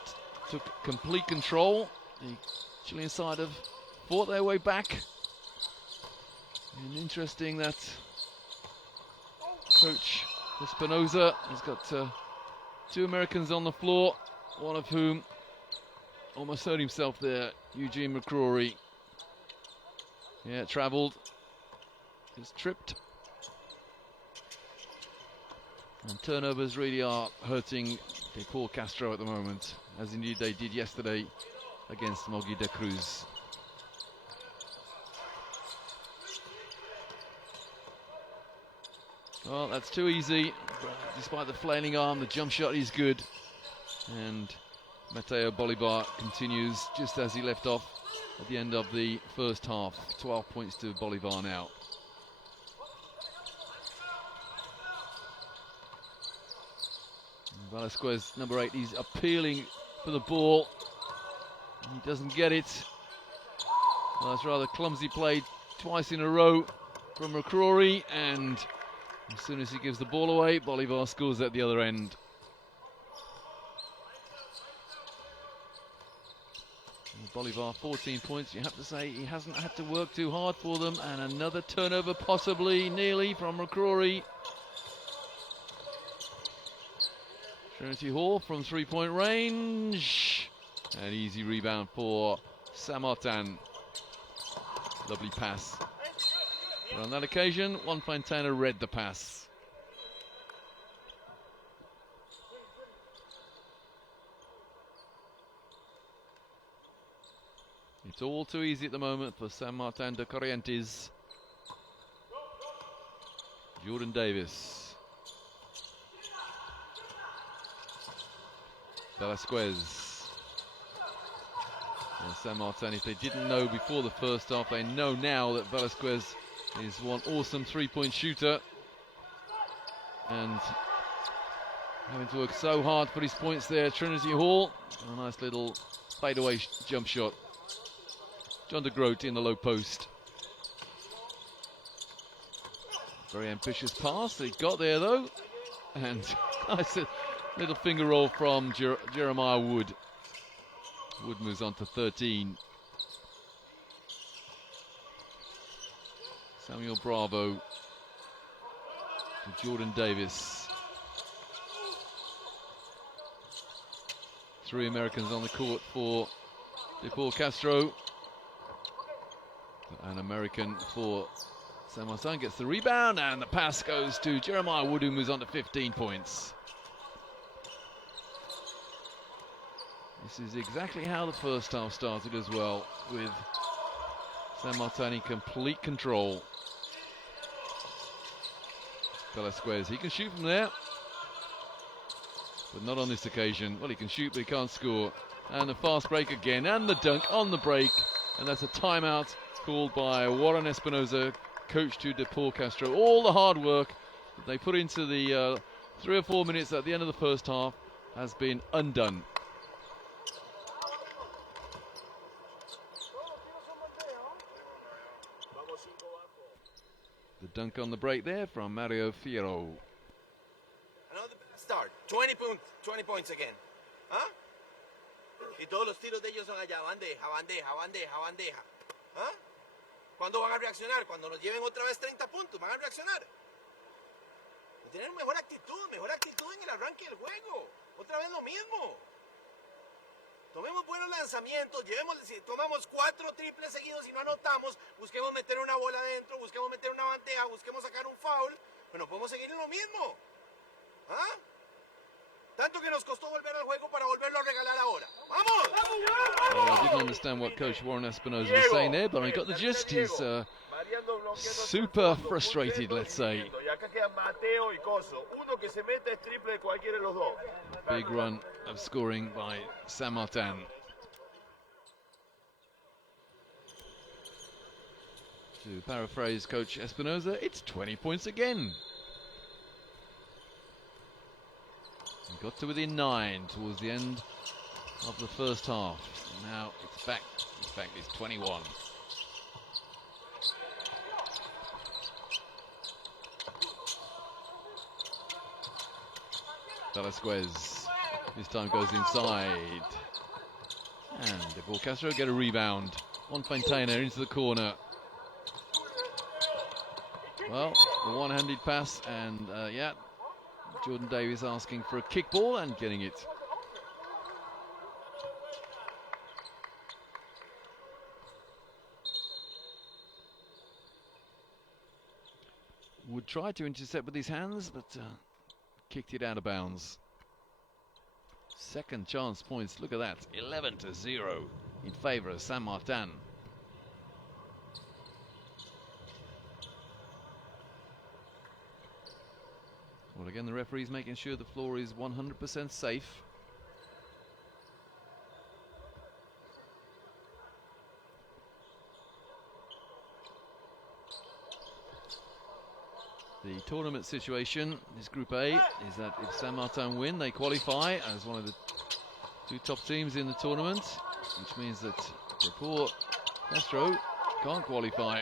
took complete control, the Chilean side have fought their way back. And interesting that Coach Espinosa has got 2 Americans on the floor, one of whom almost hurt himself there, Eugene McCrory. Yeah, travelled, is tripped. And turnovers really are hurting Deportes Castro at the moment, as indeed they did yesterday against Mogi da Cruz. Well, that's too easy. Despite the flailing arm, the jump shot is good. And Mateo Bolivar continues just as he left off at the end of the first half. 12 points to Bolivar now. Velasquez, number 8, he's appealing for the ball. He doesn't get it. Well, that's rather clumsy play twice in a row from McCrory, and as soon as he gives the ball away, Bolivar scores at the other end. And Bolivar 14 points. You have to say he hasn't had to work too hard for them, and another turnover possibly, nearly, from McCrory. Trinity Hall from 3-point range. An easy rebound for San Martin. Lovely pass. But on that occasion, Juan Fontana read the pass. It's all too easy at the moment for San Martin de Corrientes. Jordan Davis. Velasquez. And San Martin, if they didn't know before the first half, they know now that Velasquez is one awesome 3-point shooter. And having to work so hard for his points there, Trinity Hall. A nice little fadeaway jump shot. John de Groot in the low post. Very ambitious pass. He got there though. And nice little finger roll from Jeremiah Wood. Wood moves on to 13. Samuel Bravo to Jordan Davis. 3 Americans on the court for Deportes Castro. An American for San Martin gets the rebound, and the pass goes to Jeremiah Wood, who moves on to 15 points. This is exactly how the first half started as well, with San Martin in complete control. Velasquez, he can shoot from there, but not on this occasion. Well, he can shoot, but he can't score. And the fast break again, and the dunk on the break, and that's a timeout called by Warren Espinosa, coach to Deportes Castro. All the hard work that they put into the 3 or 4 minutes at the end of the first half has been undone. The dunk on the break there from Mario Fierro. Another start. 20 points again. Huh? Y todos los tiros de ellos son allá, bandeja, bandeja, bandeja, bandeja. ¿Ah? ¿Cuándo van a reaccionar? Cuando nos lleven otra vez 30 puntos, van a reaccionar. Tener mejor actitud en el arranque del juego. Otra vez lo mismo. Tomemos buenos lanzamientos, si tomamos 4 triples seguidos y no anotamos, busquemos meter una bola adentro, busquemos meter una bandeja, busquemos sacar un foul, pero no podemos seguir en lo mismo. ¿Ah? Tanto que nos costó volver al juego para volverlo a regalar ahora. ¡Vamos! Well, I didn't understand what Coach Warren Espinosa was saying there, but I got the gist. He's super frustrated, let's say. Y acá queda Mateo y Coso. Uno que se mete es triple de cualquiera de los dos. Big run of scoring by San Martin. To paraphrase Coach Espinosa, it's 20 points again. We got to within 9 towards the end of the first half. Now it's back. In fact, it's 21. Velasquez this time goes inside. And Deportes Castro get a rebound. On Fontaine into the corner. Well, the one-handed pass, and yeah, Jordan Davis asking for a kickball and getting it. Would try to intercept with his hands, but kicked it out of bounds. Second chance points, look at that, 11-0 in favour of San Martin. Well, again, the referee's making sure the floor is 100% safe. The tournament situation, this Group A, is that if San Martin win, they qualify as one of the 2 top teams in the tournament, which means that Deportes Castro can't qualify.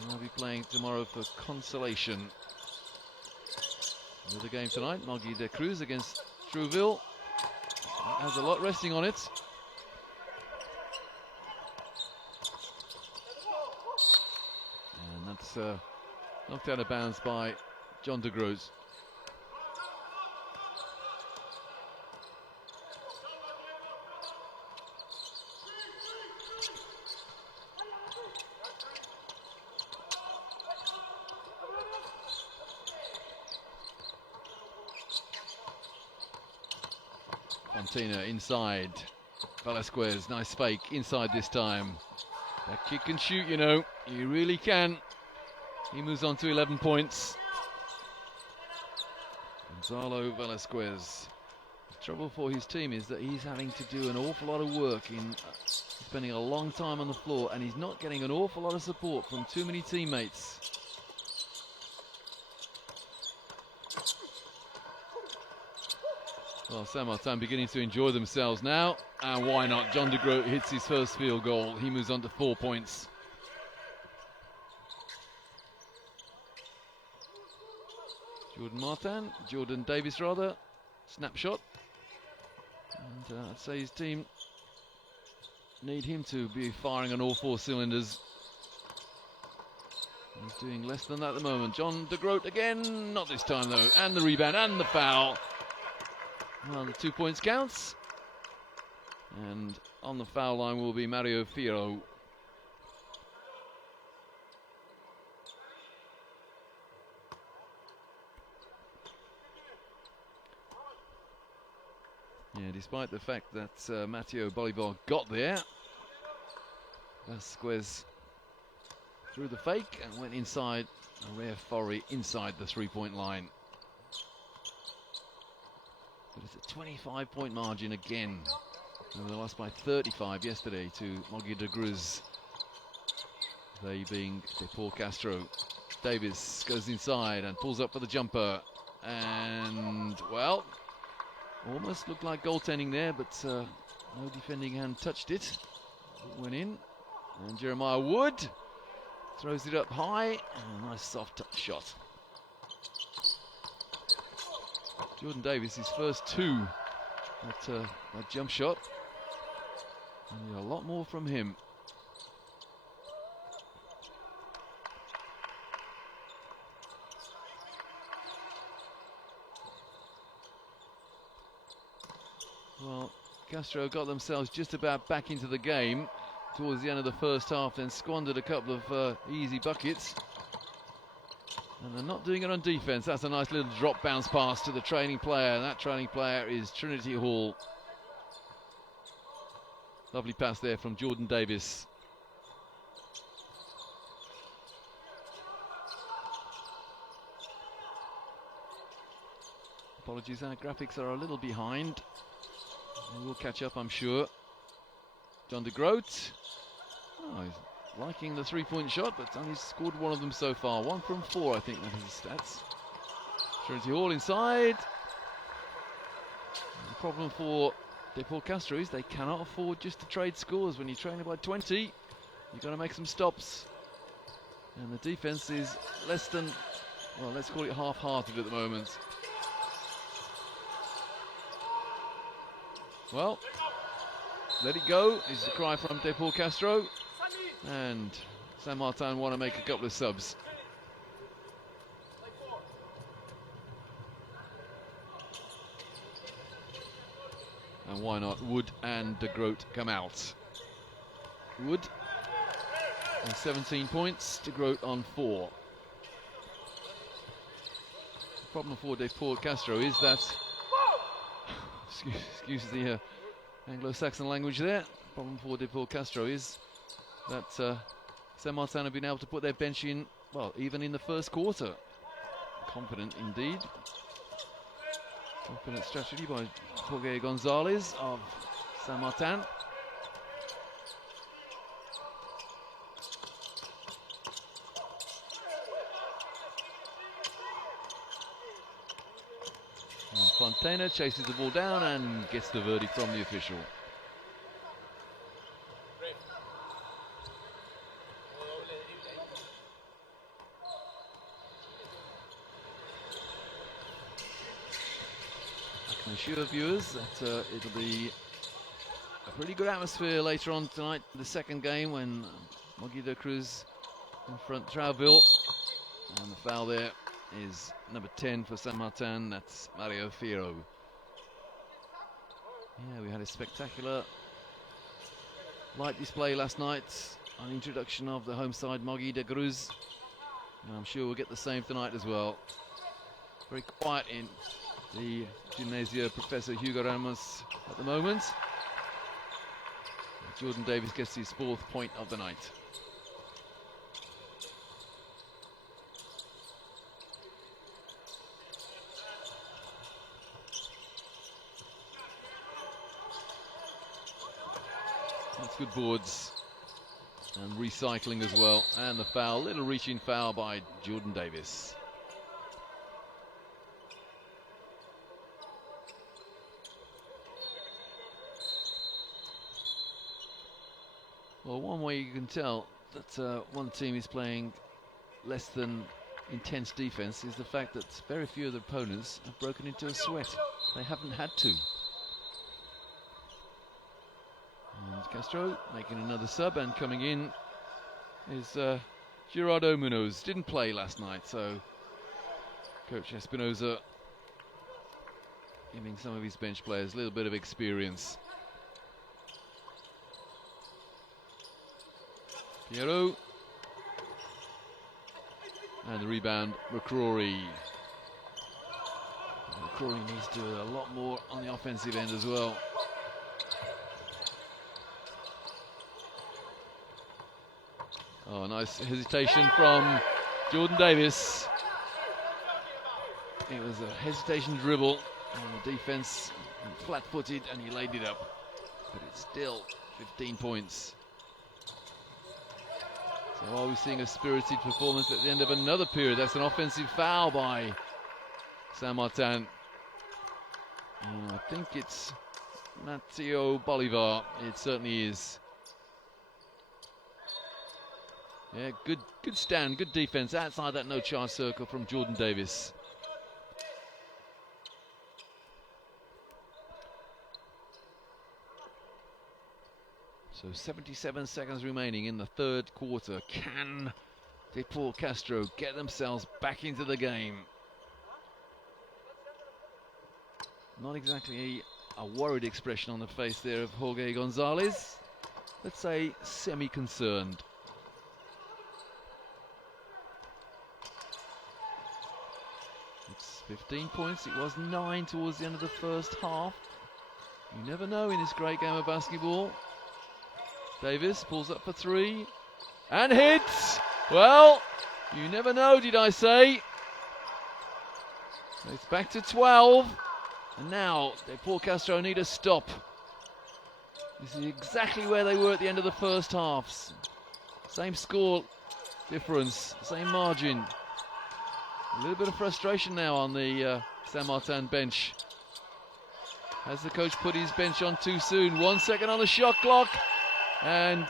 And they'll be playing tomorrow for consolation. Another game tonight, Margui de Cruz against Trouville. That has a lot resting on it. And that's knocked out of bounds by John de Groot. Fontina inside. Velasquez, nice fake inside this time. That kid can shoot, you know. He really can. He moves on to 11 points. Gonzalo Velasquez. The trouble for his team is that he's having to do an awful lot of work in spending a long time on the floor, and he's not getting an awful lot of support from too many teammates. Well, San Martin beginning to enjoy themselves now, and why not? John de Groot hits his first field goal. He moves on to 4 points. Jordan Davis rather, snapshot. And I'd say his team need him to be firing on all 4 cylinders. He's doing less than that at the moment. John de Groot again, not this time though, and the rebound and the foul. Well, the 2 points counts. And on the foul line will be Mario Fierro. Yeah, despite the fact that Mateo Bolivar got there, Vasquez threw the fake and went inside, a rare foray inside the 3-point line. But it's a 25-point margin again. And they lost by 35 yesterday to Margui de Cruz. They being Deportes Castro. Davis goes inside and pulls up for the jumper. And, well, almost looked like goaltending there, but no defending hand touched it. It went in. And Jeremiah Wood throws it up high. And a nice soft touch shot. Jordan Davis, his first 2 that jump shot. And a lot more from him. Well, Castro got themselves just about back into the game towards the end of the first half, then squandered a couple of easy buckets. And they're not doing it on defense. That's a nice little drop bounce pass to the training player, and that training player is Trinity Hall. Lovely pass there from Jordan Davis. Apologies, our graphics are a little behind. We'll catch up, I'm sure. John de Groot. Oh, he's liking the three-point shot, but only scored one of them so far. 1 from 4, I think that is his stats. Trinity Hall inside. And the problem for Deportes Castro is they cannot afford just to trade scores. When you're trailing by 20, you've got to make some stops. And the defense is less than, well, let's call it half-hearted at the moment. Well, let it go is the cry from Deportes Castro. And San Martin want to make a couple of subs. And why not? Wood and de Groot come out. Wood on 17 points, de Groot on 4. The problem for Deportes Castro is that, excuse the Anglo-Saxon language there. The problem for Deportes Castro is that San Martin have been able to put their bench in, well, even in the first quarter. Confident indeed. Confident strategy by Jorge Gonzalez of San Martin. And Fontana chases the ball down and gets the verdict from the official. I can assure viewers that it'll be a pretty good atmosphere later on tonight, the second game, when Moggy de Cruz confront Trouville. And the foul there is number 10 for San Martin, that's Mario Fierro. Yeah, we had a spectacular light display last night on the introduction of the home side, Moggy de Cruz. And I'm sure we'll get the same tonight as well. Very quiet in the Gymnasia Professor Hugo Ramos at the moment. Jordan Davis gets his 4th point of the night. That's good boards and recycling as well. And the foul, little reaching foul by Jordan Davis. Well, one way you can tell that one team is playing less than intense defense is the fact that very few of the opponents have broken into a sweat. They haven't had to. And Castro making another sub, and coming in is Gerardo Munoz. Didn't play last night, so Coach Espinoza giving some of his bench players a little bit of experience. Piero. And the rebound, McCrory. McCrory needs to do a lot more on the offensive end as well. Oh, nice hesitation from Jordan Davis. It was a hesitation dribble, and the defense flat-footed, and he laid it up. But it's still 15 points. So are we seeing a spirited performance at the end of another period? That's an offensive foul by San Martin. I think it's Mateo Bolivar. It certainly is. Yeah, good stand, good defense outside that no-charge circle from Jordan Davis. So 77 seconds remaining in the third quarter. Can Deportes Castro get themselves back into the game? Not exactly a worried expression on the face there of Jorge Gonzalez. Let's say semi-concerned. It's 15 points. It was 9 towards the end of the first half. You never know in this great game of basketball. Davis pulls up for 3 and hits. Well, you never know, did I say? It's back to 12. And now Deportes Castro need a stop. This is exactly where they were at the end of the first half. Same score difference, same margin. A little bit of frustration now on the San Martin bench. Has the coach put his bench on too soon? 1 second on the shot clock. And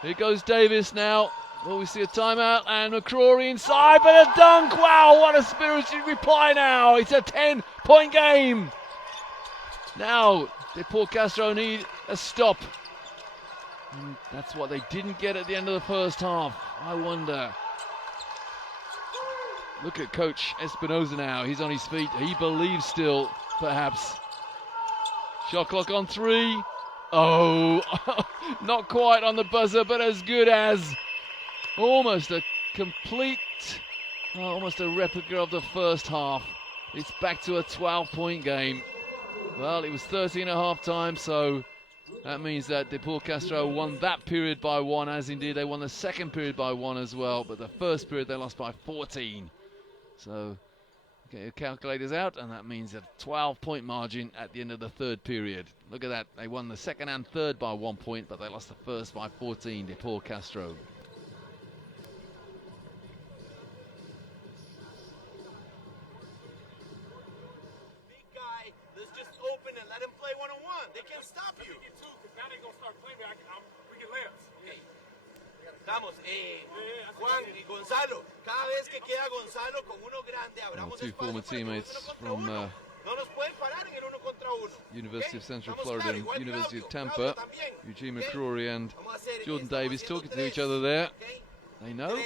here goes Davis now. Well, we see a timeout and McCrory inside, but a dunk. Wow, what a spirited reply now. It's a 10-point game. Now, Deportes Castro need a stop. And that's what they didn't get at the end of the first half. I wonder. Look at Coach Espinoza now. He's on his feet. He believes still, perhaps. Shot clock on 3. Oh, not quite on the buzzer, but as good as. Almost a complete, almost a replica of the first half. It's back to a 12-point game. Well, it was 13 at half time, so that means that Deportes Castro won that period by 1, as indeed they won the second period by 1 as well, but the first period they lost by 14. So, get your calculators out, and that means a 12-point margin at the end of the third period. Look at that, they won the second and third by 1 point, but they lost the first by 14, Deportes Castro. Vamos, Juan y Gonzalo. Cada vez que queda Gonzalo con uno grande, abramos two former teammates from no nos pueden parar en el uno contra uno. University of Central Florida and University of Tampa. Eugene McCrory and Jordan Davis talking to each other there. They know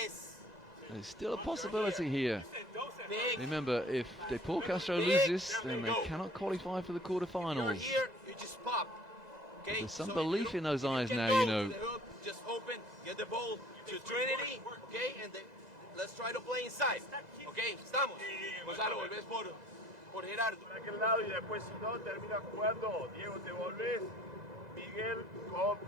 there's still a possibility here. Remember, if Deportes Castro loses, then they cannot qualify for the quarterfinals. But there's some belief in those eyes now, you know. Just open, get the ball to Trinity, okay, and then let's try to play inside, okay, estamos. Gonzalo, volvés por Gerardo. Por aquel lado y después si no termina jugando, Diego te volvés, Miguel con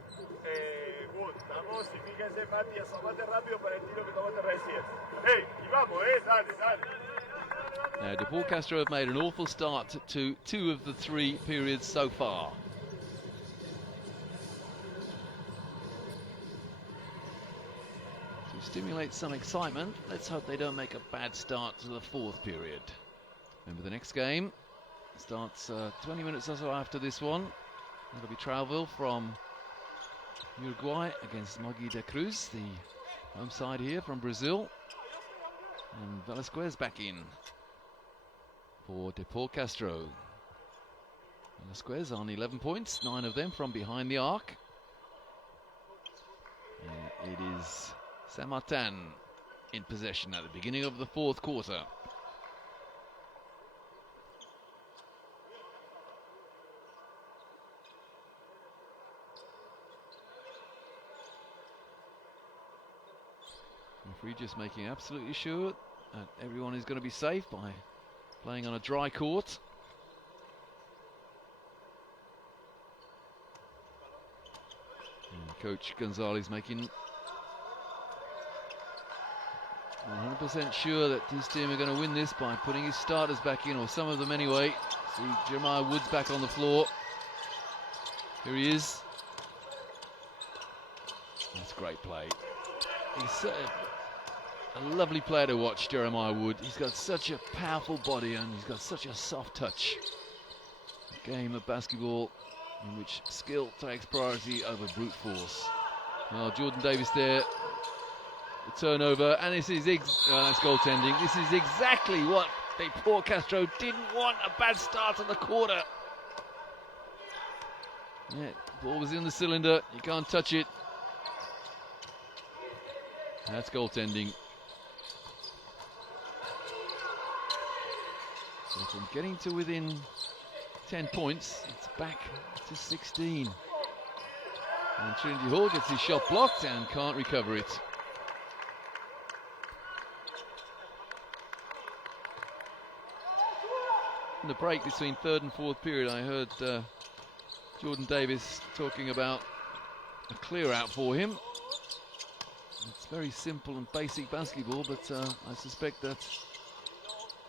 Wood. Vamos y fíjense Mati, asomate rápido para el tiro que tomaste recién. Hey, y vamos, dale. Now, Deportes Castro have made an awful start to 2 of the 3 periods so far. Stimulate some excitement. Let's hope they don't make a bad start to the 4th period. Remember, the next game starts 20 minutes or so after this one. That'll be Trauville from Uruguay against Mogi de Cruz, the home side here from Brazil. And Velasquez back in for Deportes Castro. Velasquez on 11 points, 9 of them from behind the arc. And it is San Martin in possession at the beginning of the 4th quarter. Referee just making absolutely sure that everyone is going to be safe by playing on a dry court. And Coach Gonzalez making 100% sure that his team are going to win this by putting his starters back in, or some of them anyway. See Jeremiah Woods back on the floor. Here he is. That's great play. He's a lovely player to watch, Jeremiah Wood. He's got such a powerful body and he's got such a soft touch. A game of basketball in which skill takes priority over brute force. Well, Jordan Davis there. The turnover, and this is that's goaltending. This is exactly what Deportes Castro didn't want. A bad start to the quarter. Yeah, ball was in the cylinder. You can't touch it. That's goaltending. So from getting to within 10 points, it's back to 16. And Trinity Hall gets his shot blocked and can't recover it. In the break between third and fourth period, I heard Jordan Davis talking about a clear out for him. It's very simple and basic basketball, but I suspect that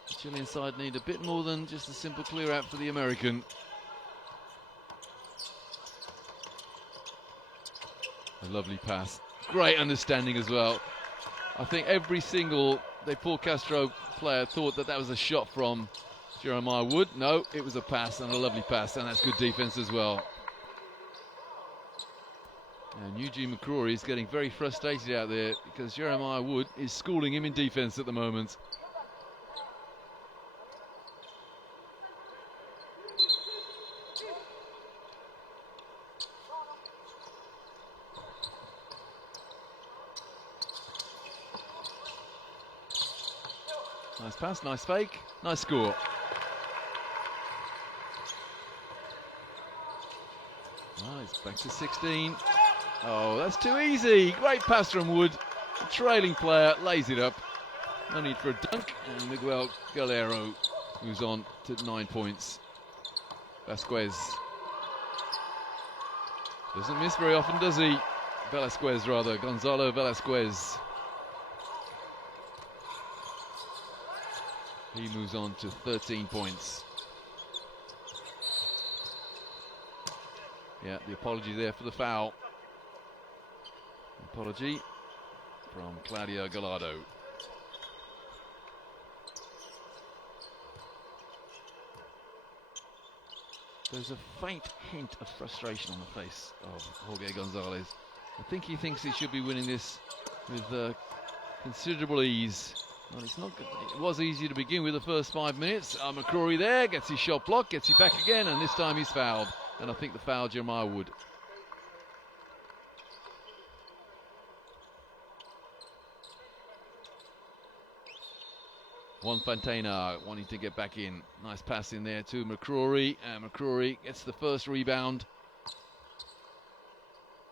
the Chilean side need a bit more than just a simple clear out for the American. A lovely pass. Great understanding as well. I think every single Deportes Castro player thought that was a shot from Jeremiah Wood. No, it was a pass, and a lovely pass, and that's good defense as well. And Eugene McCrory is getting very frustrated out there because Jeremiah Wood is schooling him in defense at the moment. Nice pass, nice fake, nice score. It's back to 16. Oh, that's too easy. Great pass from Wood. The trailing player lays it up. No need for a dunk. And Miguel Galero moves on to 9 points. Vasquez doesn't miss very often, does he? Velasquez, rather. Gonzalo Velasquez. He moves on to 13 points. Yeah, the apology there for the foul. Apology from Claudio Gallardo. There's a faint hint of frustration on the face of Jorge Gonzalez. I think he thinks he should be winning this with considerable ease. Well, it's not good. It was easy to begin with the first 5 minutes. McCrory there, gets his shot blocked, gets it back again, and this time he's fouled. And I think the foul, Jeremiah Wood. Juan Fontana wanting to get back in. Nice pass in there to McCrory. And McCrory gets the first rebound.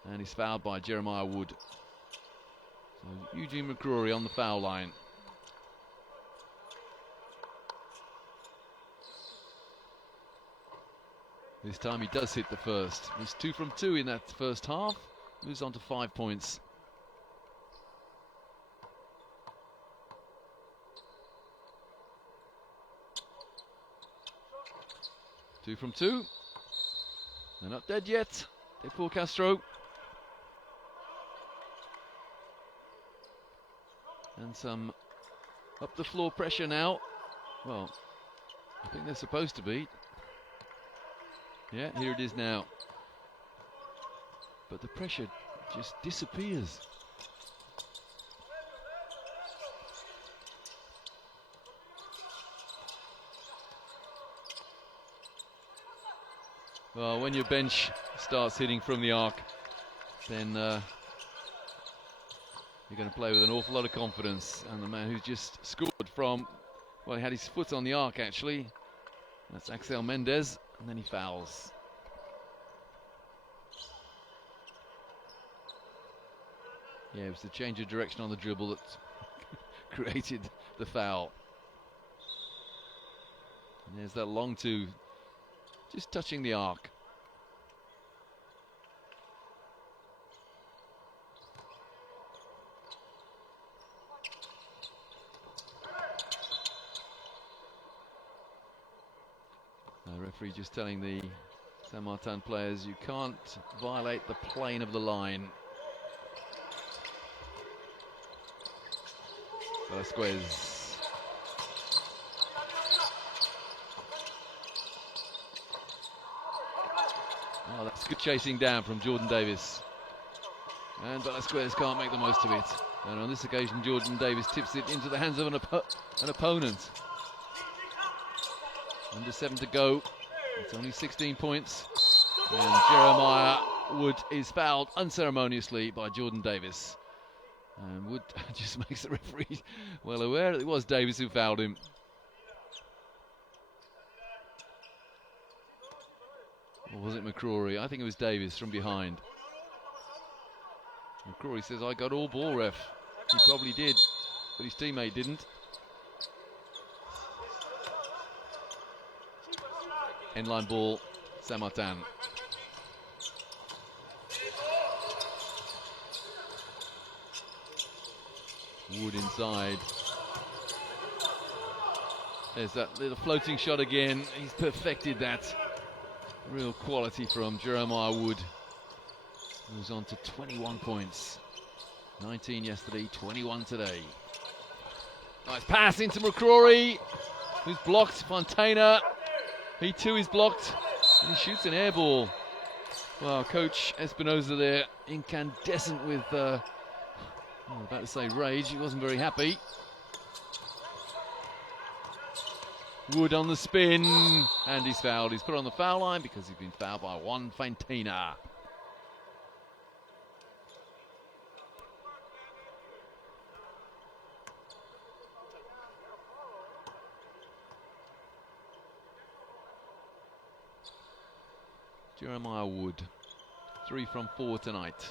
And he's fouled by Jeremiah Wood. So Eugene McCrory on the foul line. This time he does hit the first. He's 2 from 2 in that first half. Moves on to 5 points. Two from 2. They're not dead yet. Deportes Castro. And some up the floor pressure now. Well, I think they're supposed to be. Yeah, here it is now. But the pressure just disappears. Well, when your bench starts hitting from the arc, then you're going to play with an awful lot of confidence. And the man who's just scored from, well, he had his foot on the arc actually. That's Axel Mendez. And then he fouls. Yeah, it was the change of direction on the dribble that created the foul. And there's that long two, just touching the arc. Referee just telling the San Martin players you can't violate the plane of the line. Velasquez. Oh, that's good chasing down from Jordan Davis. And Velasquez can't make the most of it. And on this occasion, Jordan Davis tips it into the hands of an opponent. Under 7 to go. It's only 16 points. And Jeremiah Wood is fouled unceremoniously by Jordan Davis. And Wood just makes the referee well aware it was Davis who fouled him. Or was it McCrory? I think it was Davis from behind. McCrory says, I got all ball, ref. He probably did, but his teammate didn't. Endline ball, Saint-Martin. Wood inside. There's that little floating shot again. He's perfected that. Real quality from Jeremiah Wood. Moves on to 21 points. 19 yesterday, 21 today. Nice pass into McCrory, who's blocked. Fontana, he too is blocked. And he shoots an air ball. Well, Coach Espinosa there, incandescent with, I was about to say rage. He wasn't very happy. Wood on the spin, and he's fouled. He's put on the foul line because he's been fouled by Juan Fontana. Jeremiah Wood, 3 from 4 tonight.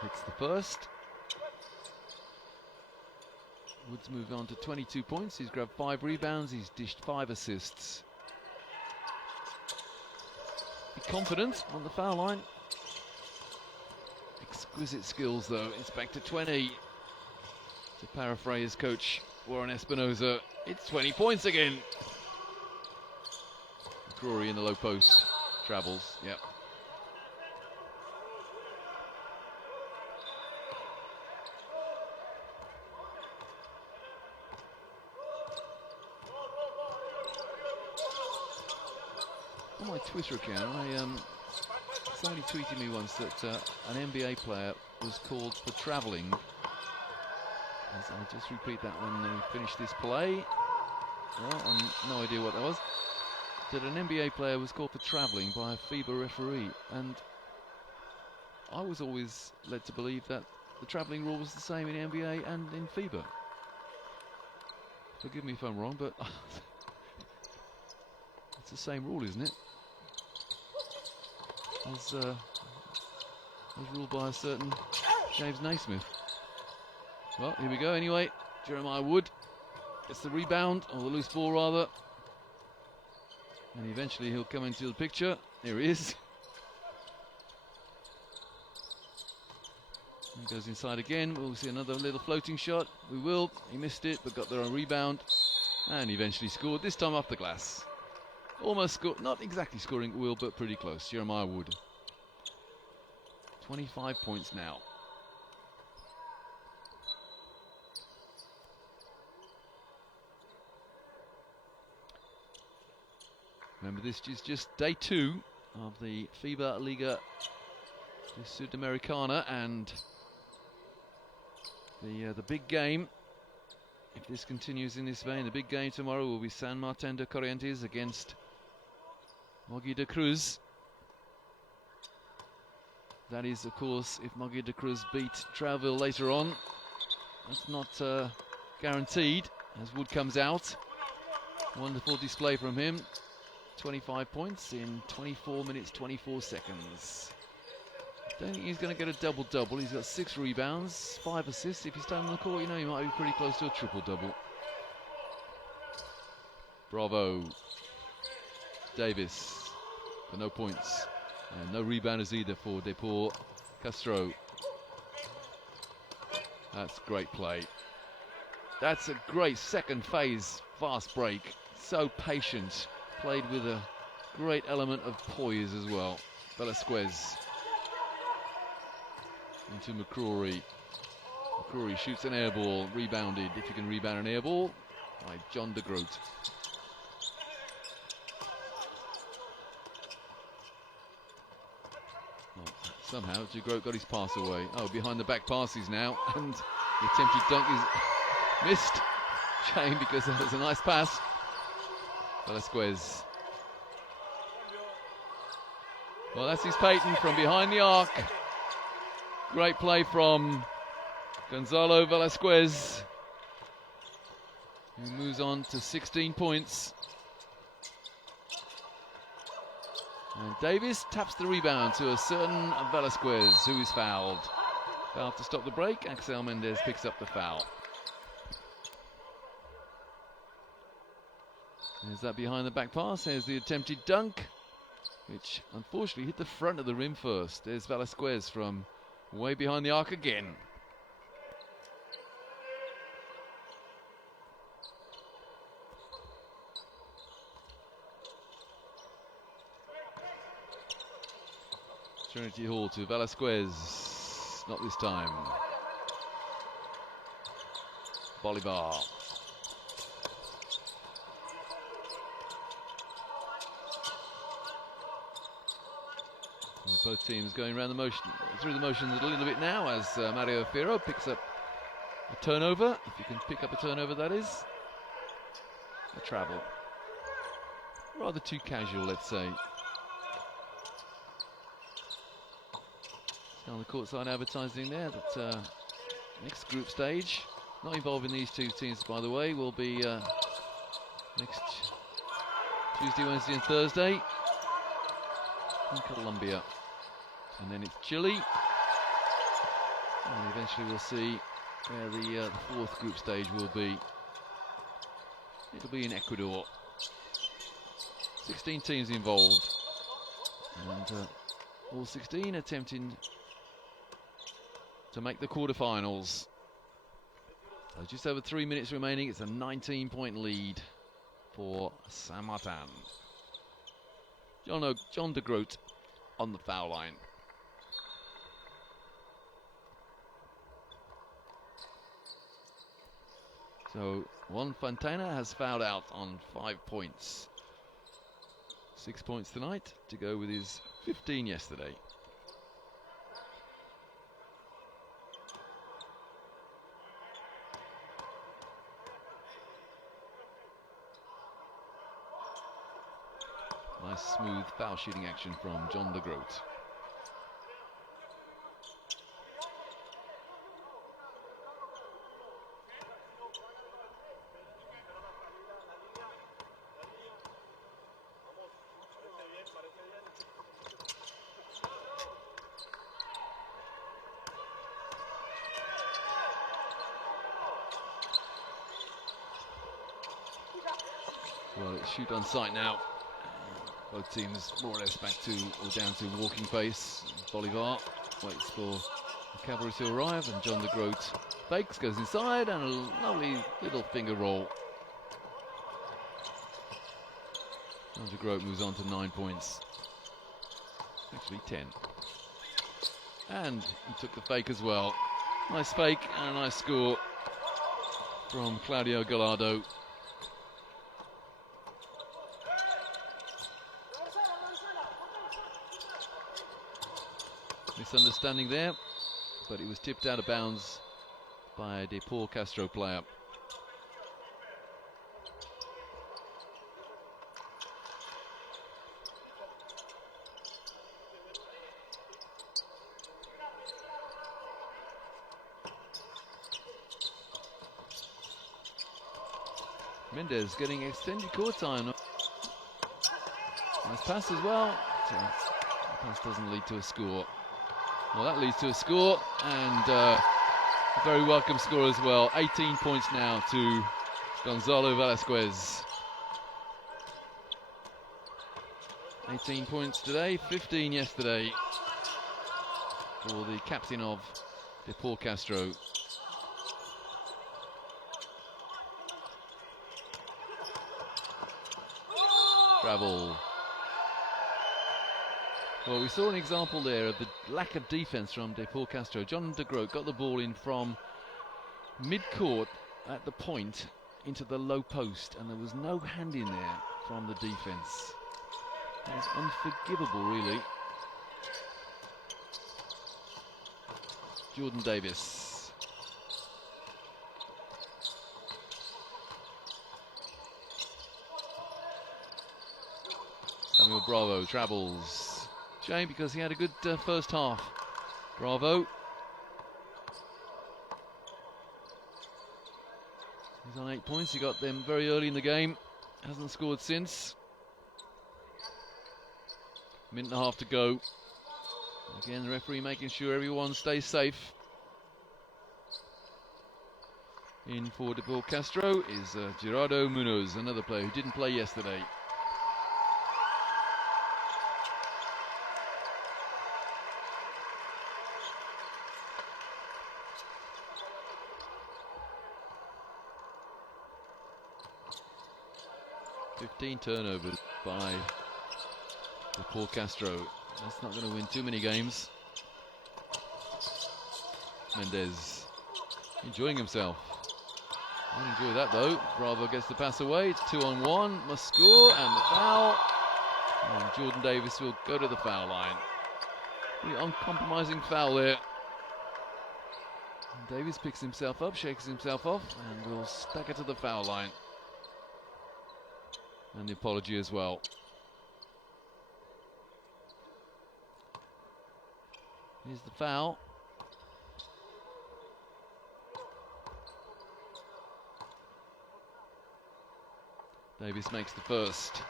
Hits the first. Wood's moved on to 22 points. He's grabbed 5 rebounds. He's dished 5 assists. Be confident on the foul line. Exquisite skills, though. It's back to 20. To paraphrase Coach Warren Espinosa, it's 20 points again. McCrory in the low post. Travels, yep. On my Twitter account, somebody tweeted me once that an NBA player was called for travelling. I'll just repeat that when we finish this play. Well, I've no idea what that was. That an NBA player was called for travelling by a FIBA referee, and I was always led to believe that the travelling rule was the same in NBA and in FIBA. Forgive me if I'm wrong, but it's the same rule, isn't it? As ruled by a certain James Naismith. Well, here we go anyway. Jeremiah Wood gets the rebound, or the loose ball rather. And eventually he'll come into the picture. There he is. He goes inside again. We'll see another little floating shot. We will. He missed it, but got there on rebound. And eventually scored, this time off the glass. Almost scored, not exactly scoring at will, but pretty close. Jeremiah Wood. 25 points now. Remember, this is just day 2 of the FIBA Liga Sudamericana, and the big game, if this continues in this vein, the big game tomorrow will be San Martin de Corrientes against Mogi de Cruz. That is, of course, if Mogi de Cruz beat Trouville later on. That's not guaranteed as Wood comes out. Wonderful display from him. 25 points in 24 minutes, 24 seconds. Don't think he's going to get a double-double. He's got 6 rebounds, 5 assists. If he's down on the court, you know he might be pretty close to a triple-double. Bravo. Davis for no points. And no rebounders either for Deportes. Castro. That's great play. That's a great second phase fast break. So patient. Played with a great element of poise as well. Velasquez into McCrory. McCrory shoots an air ball, rebounded, if you can rebound an air ball, by John de Groot. Oh, somehow de Groot got his pass away. Oh, behind the back passes now, and the attempted dunk is missed. Shame, because that was a nice pass. Velasquez Well, that's his Peyton from behind the arc. Great play from Gonzalo Velasquez, who moves on to 16 points. And Davis taps the rebound to a certain Velasquez, who is fouled. Fouled to stop the break. Axel Mendez picks up the foul. There's that behind the back pass. There's the attempted dunk, which unfortunately hit the front of the rim first. There's Velasquez from way behind the arc again. Trinity Hall to Velasquez. Not this time. Bolivar. Well, both teams going around through the motions a little bit now as Mario Fierro picks up a turnover. If you can pick up a turnover, that is. A travel. Rather too casual, let's say. On the courtside advertising there that next group stage, not involving these two teams by the way, will be next Tuesday, Wednesday and Thursday in Colombia. And then it's Chile. And eventually we'll see where the fourth group stage will be. It'll be in Ecuador. 16 teams involved. And all 16 attempting to make the quarterfinals. So just over 3 minutes remaining. It's a 19-point lead for San Martin. John de Groot on the foul line. So Juan Fontana has fouled out on 5 points. 6 points tonight to go with his 15 yesterday. Nice smooth foul shooting action from John de Groot. Well, it's shoot on sight now. Both teams more or less back to or down to walking pace. Bolivar waits for the cavalry to arrive, and John de Groot fakes, goes inside, and a lovely little finger roll. John de Groot moves on to 9 points. Actually 10. And he took the fake as well. Nice fake and a nice score from Claudio Gallardo. Misunderstanding there, but it was tipped out of bounds by a Deportes Castro player. Mendez getting extended court time. Nice pass as well. The pass doesn't lead to a score. Well, that leads to a score, and a very welcome score as well. 18 points now to Gonzalo Velasquez. 18 points today, 15 yesterday for the captain of Deportes Castro. Travel. Well, we saw an example there of the lack of defense from Deportes Castro. John de Groot got the ball in from mid-court at the point into the low post, and there was no hand in there from the defense. That's unforgivable, really. Jordan Davis. Samuel Bravo travels. Shame, because he had a good first half. Bravo. He's on 8 points. He got them very early in the game. Hasn't scored since. Minute and a half to go. Again, the referee making sure everyone stays safe. In for Deportes Castro is Gerardo Munoz, another player who didn't play yesterday. Turnovers by Deportes Castro. That's not going to win too many games. Mendez enjoying himself. I enjoy that though. Bravo gets the pass away. It's 2-on-1. Must score, and the foul. And Jordan Davis will go to the foul line. The uncompromising foul there. And Davis picks himself up, shakes himself off, and will stagger to the foul line. And the apology as well. Here's the foul. Davis makes the first.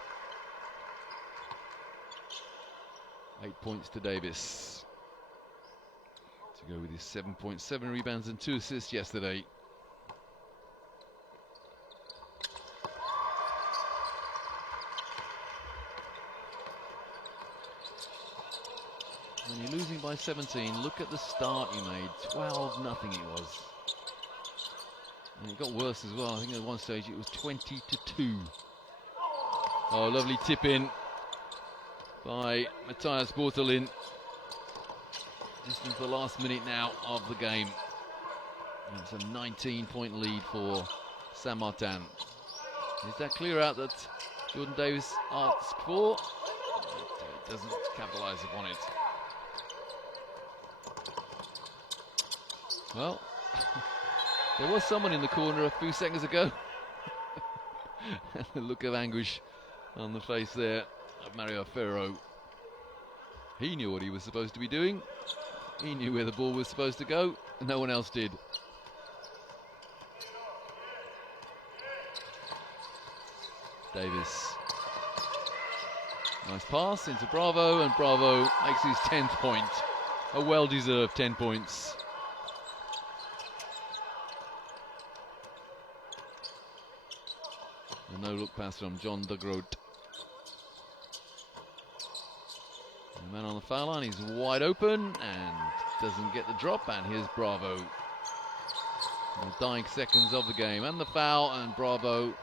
8 points to Davis. To go with his 7.7 rebounds and 2 assists yesterday. When you're losing by 17, look at the start you made. 12-0 it was. And it got worse as well. I think at one stage it was 20-2. Oh, lovely tip in by Matthias Bortelin. This is the last minute now of the game. And it's a 19-point lead for San Martin. Is that clear out that Jordan Davis asked for? It doesn't capitalise upon it. Well, there was someone in the corner a few seconds ago. And the look of anguish on the face there of Mario Ferro. He knew what he was supposed to be doing. He knew where the ball was supposed to go. No one else did. Davis. Nice pass into Bravo, and Bravo makes his 10th point. A well-deserved 10 points. A no-look pass from John de Groot. The man on the foul line, he's wide open and doesn't get the drop, and here's Bravo. In the dying seconds of the game, and the foul, and Bravo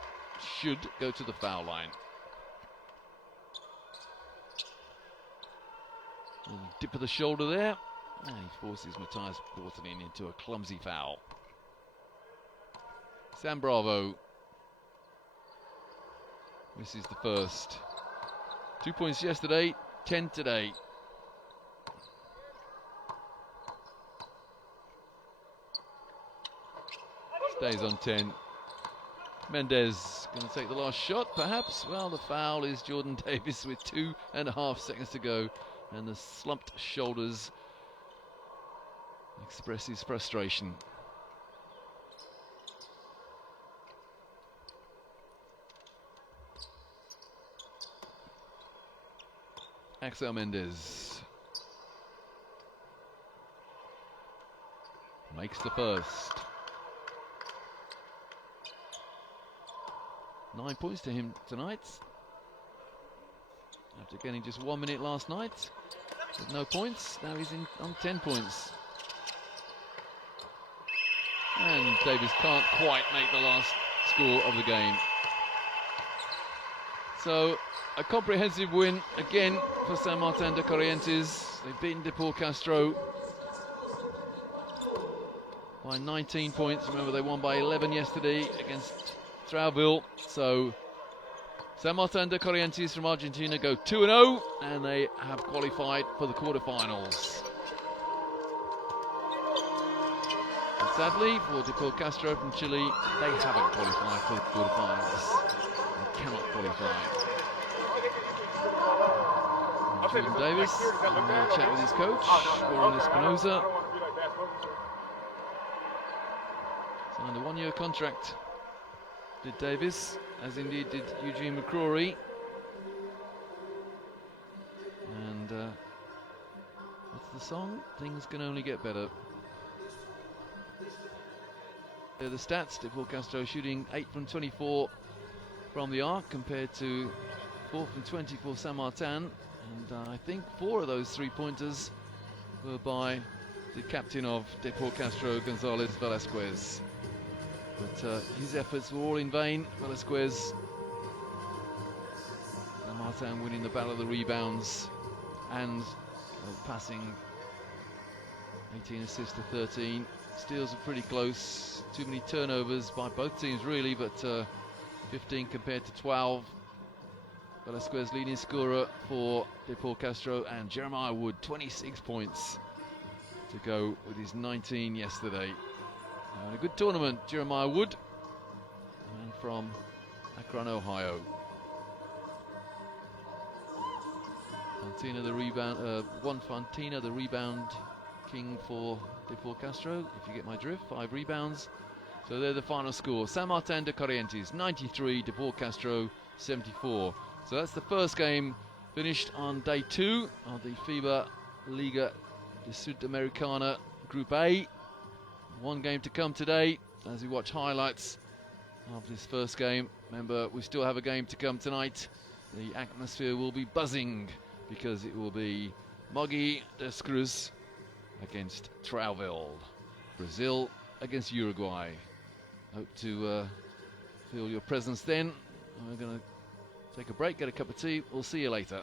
should go to the foul line. A little dip of the shoulder there, and he forces Matthias Bortelin into a clumsy foul. Sam Bravo misses the first. 2 points yesterday, 10 today. Stays on 10. Mendez going to take the last shot, perhaps. Well, the foul is Jordan Davis with 2.5 seconds to go, and the slumped shoulders express his frustration. Axel Mendez makes the first. 9 points to him tonight, after getting just 1 minute last night with no points. Now he's on 10 points. And Davis can't quite make the last score of the game. So a comprehensive win again for San Martin de Corrientes. They've beaten Deportes Castro by 19 points. Remember, they won by 11 yesterday against Trouville. So San Martin de Corrientes from Argentina go 2-0, and they have qualified for the quarterfinals. And sadly for Deportes Castro from Chile, they haven't qualified for the quarterfinals. They cannot qualify. Jordan Davis having a chat with his coach, Warren Espinosa. Signed a 1-year contract, did Davis, as indeed did Eugene McCrory. And what's the song? Things can only get better. There are the stats. Deportes Castro shooting 8 from 24 from the arc compared to 4 from 20 for San Martin. And I think 4 of those 3-pointers were by the captain of Deportes Castro, Gonzalez Velasquez. But his efforts were all in vain. Velasquez, San Martin winning the battle of the rebounds and passing 18 assists to 13. Steals are pretty close. Too many turnovers by both teams really, but 15 compared to 12. Velasquez leading scorer for Deportes Castro, and Jeremiah Wood 26 points to go with his 19 yesterday. And a good tournament, Jeremiah Wood, and from Akron, Ohio. Fantina the rebound, Juan Fantina the rebound king for Deportes Castro, if you get my drift. 5 rebounds. So they're the final score. San Martin de Corrientes 93, Deportes Castro 74. So that's the first game finished on day 2 of the FIBA Liga de Sudamericana Group A. 1 game to come today as we watch highlights of this first game. Remember, we still have a game to come tonight. The atmosphere will be buzzing because it will be Mogi das Cruz against Trouville. Brazil against Uruguay. Hope to feel your presence then. We're going to take a break, get a cup of tea. We'll see you later.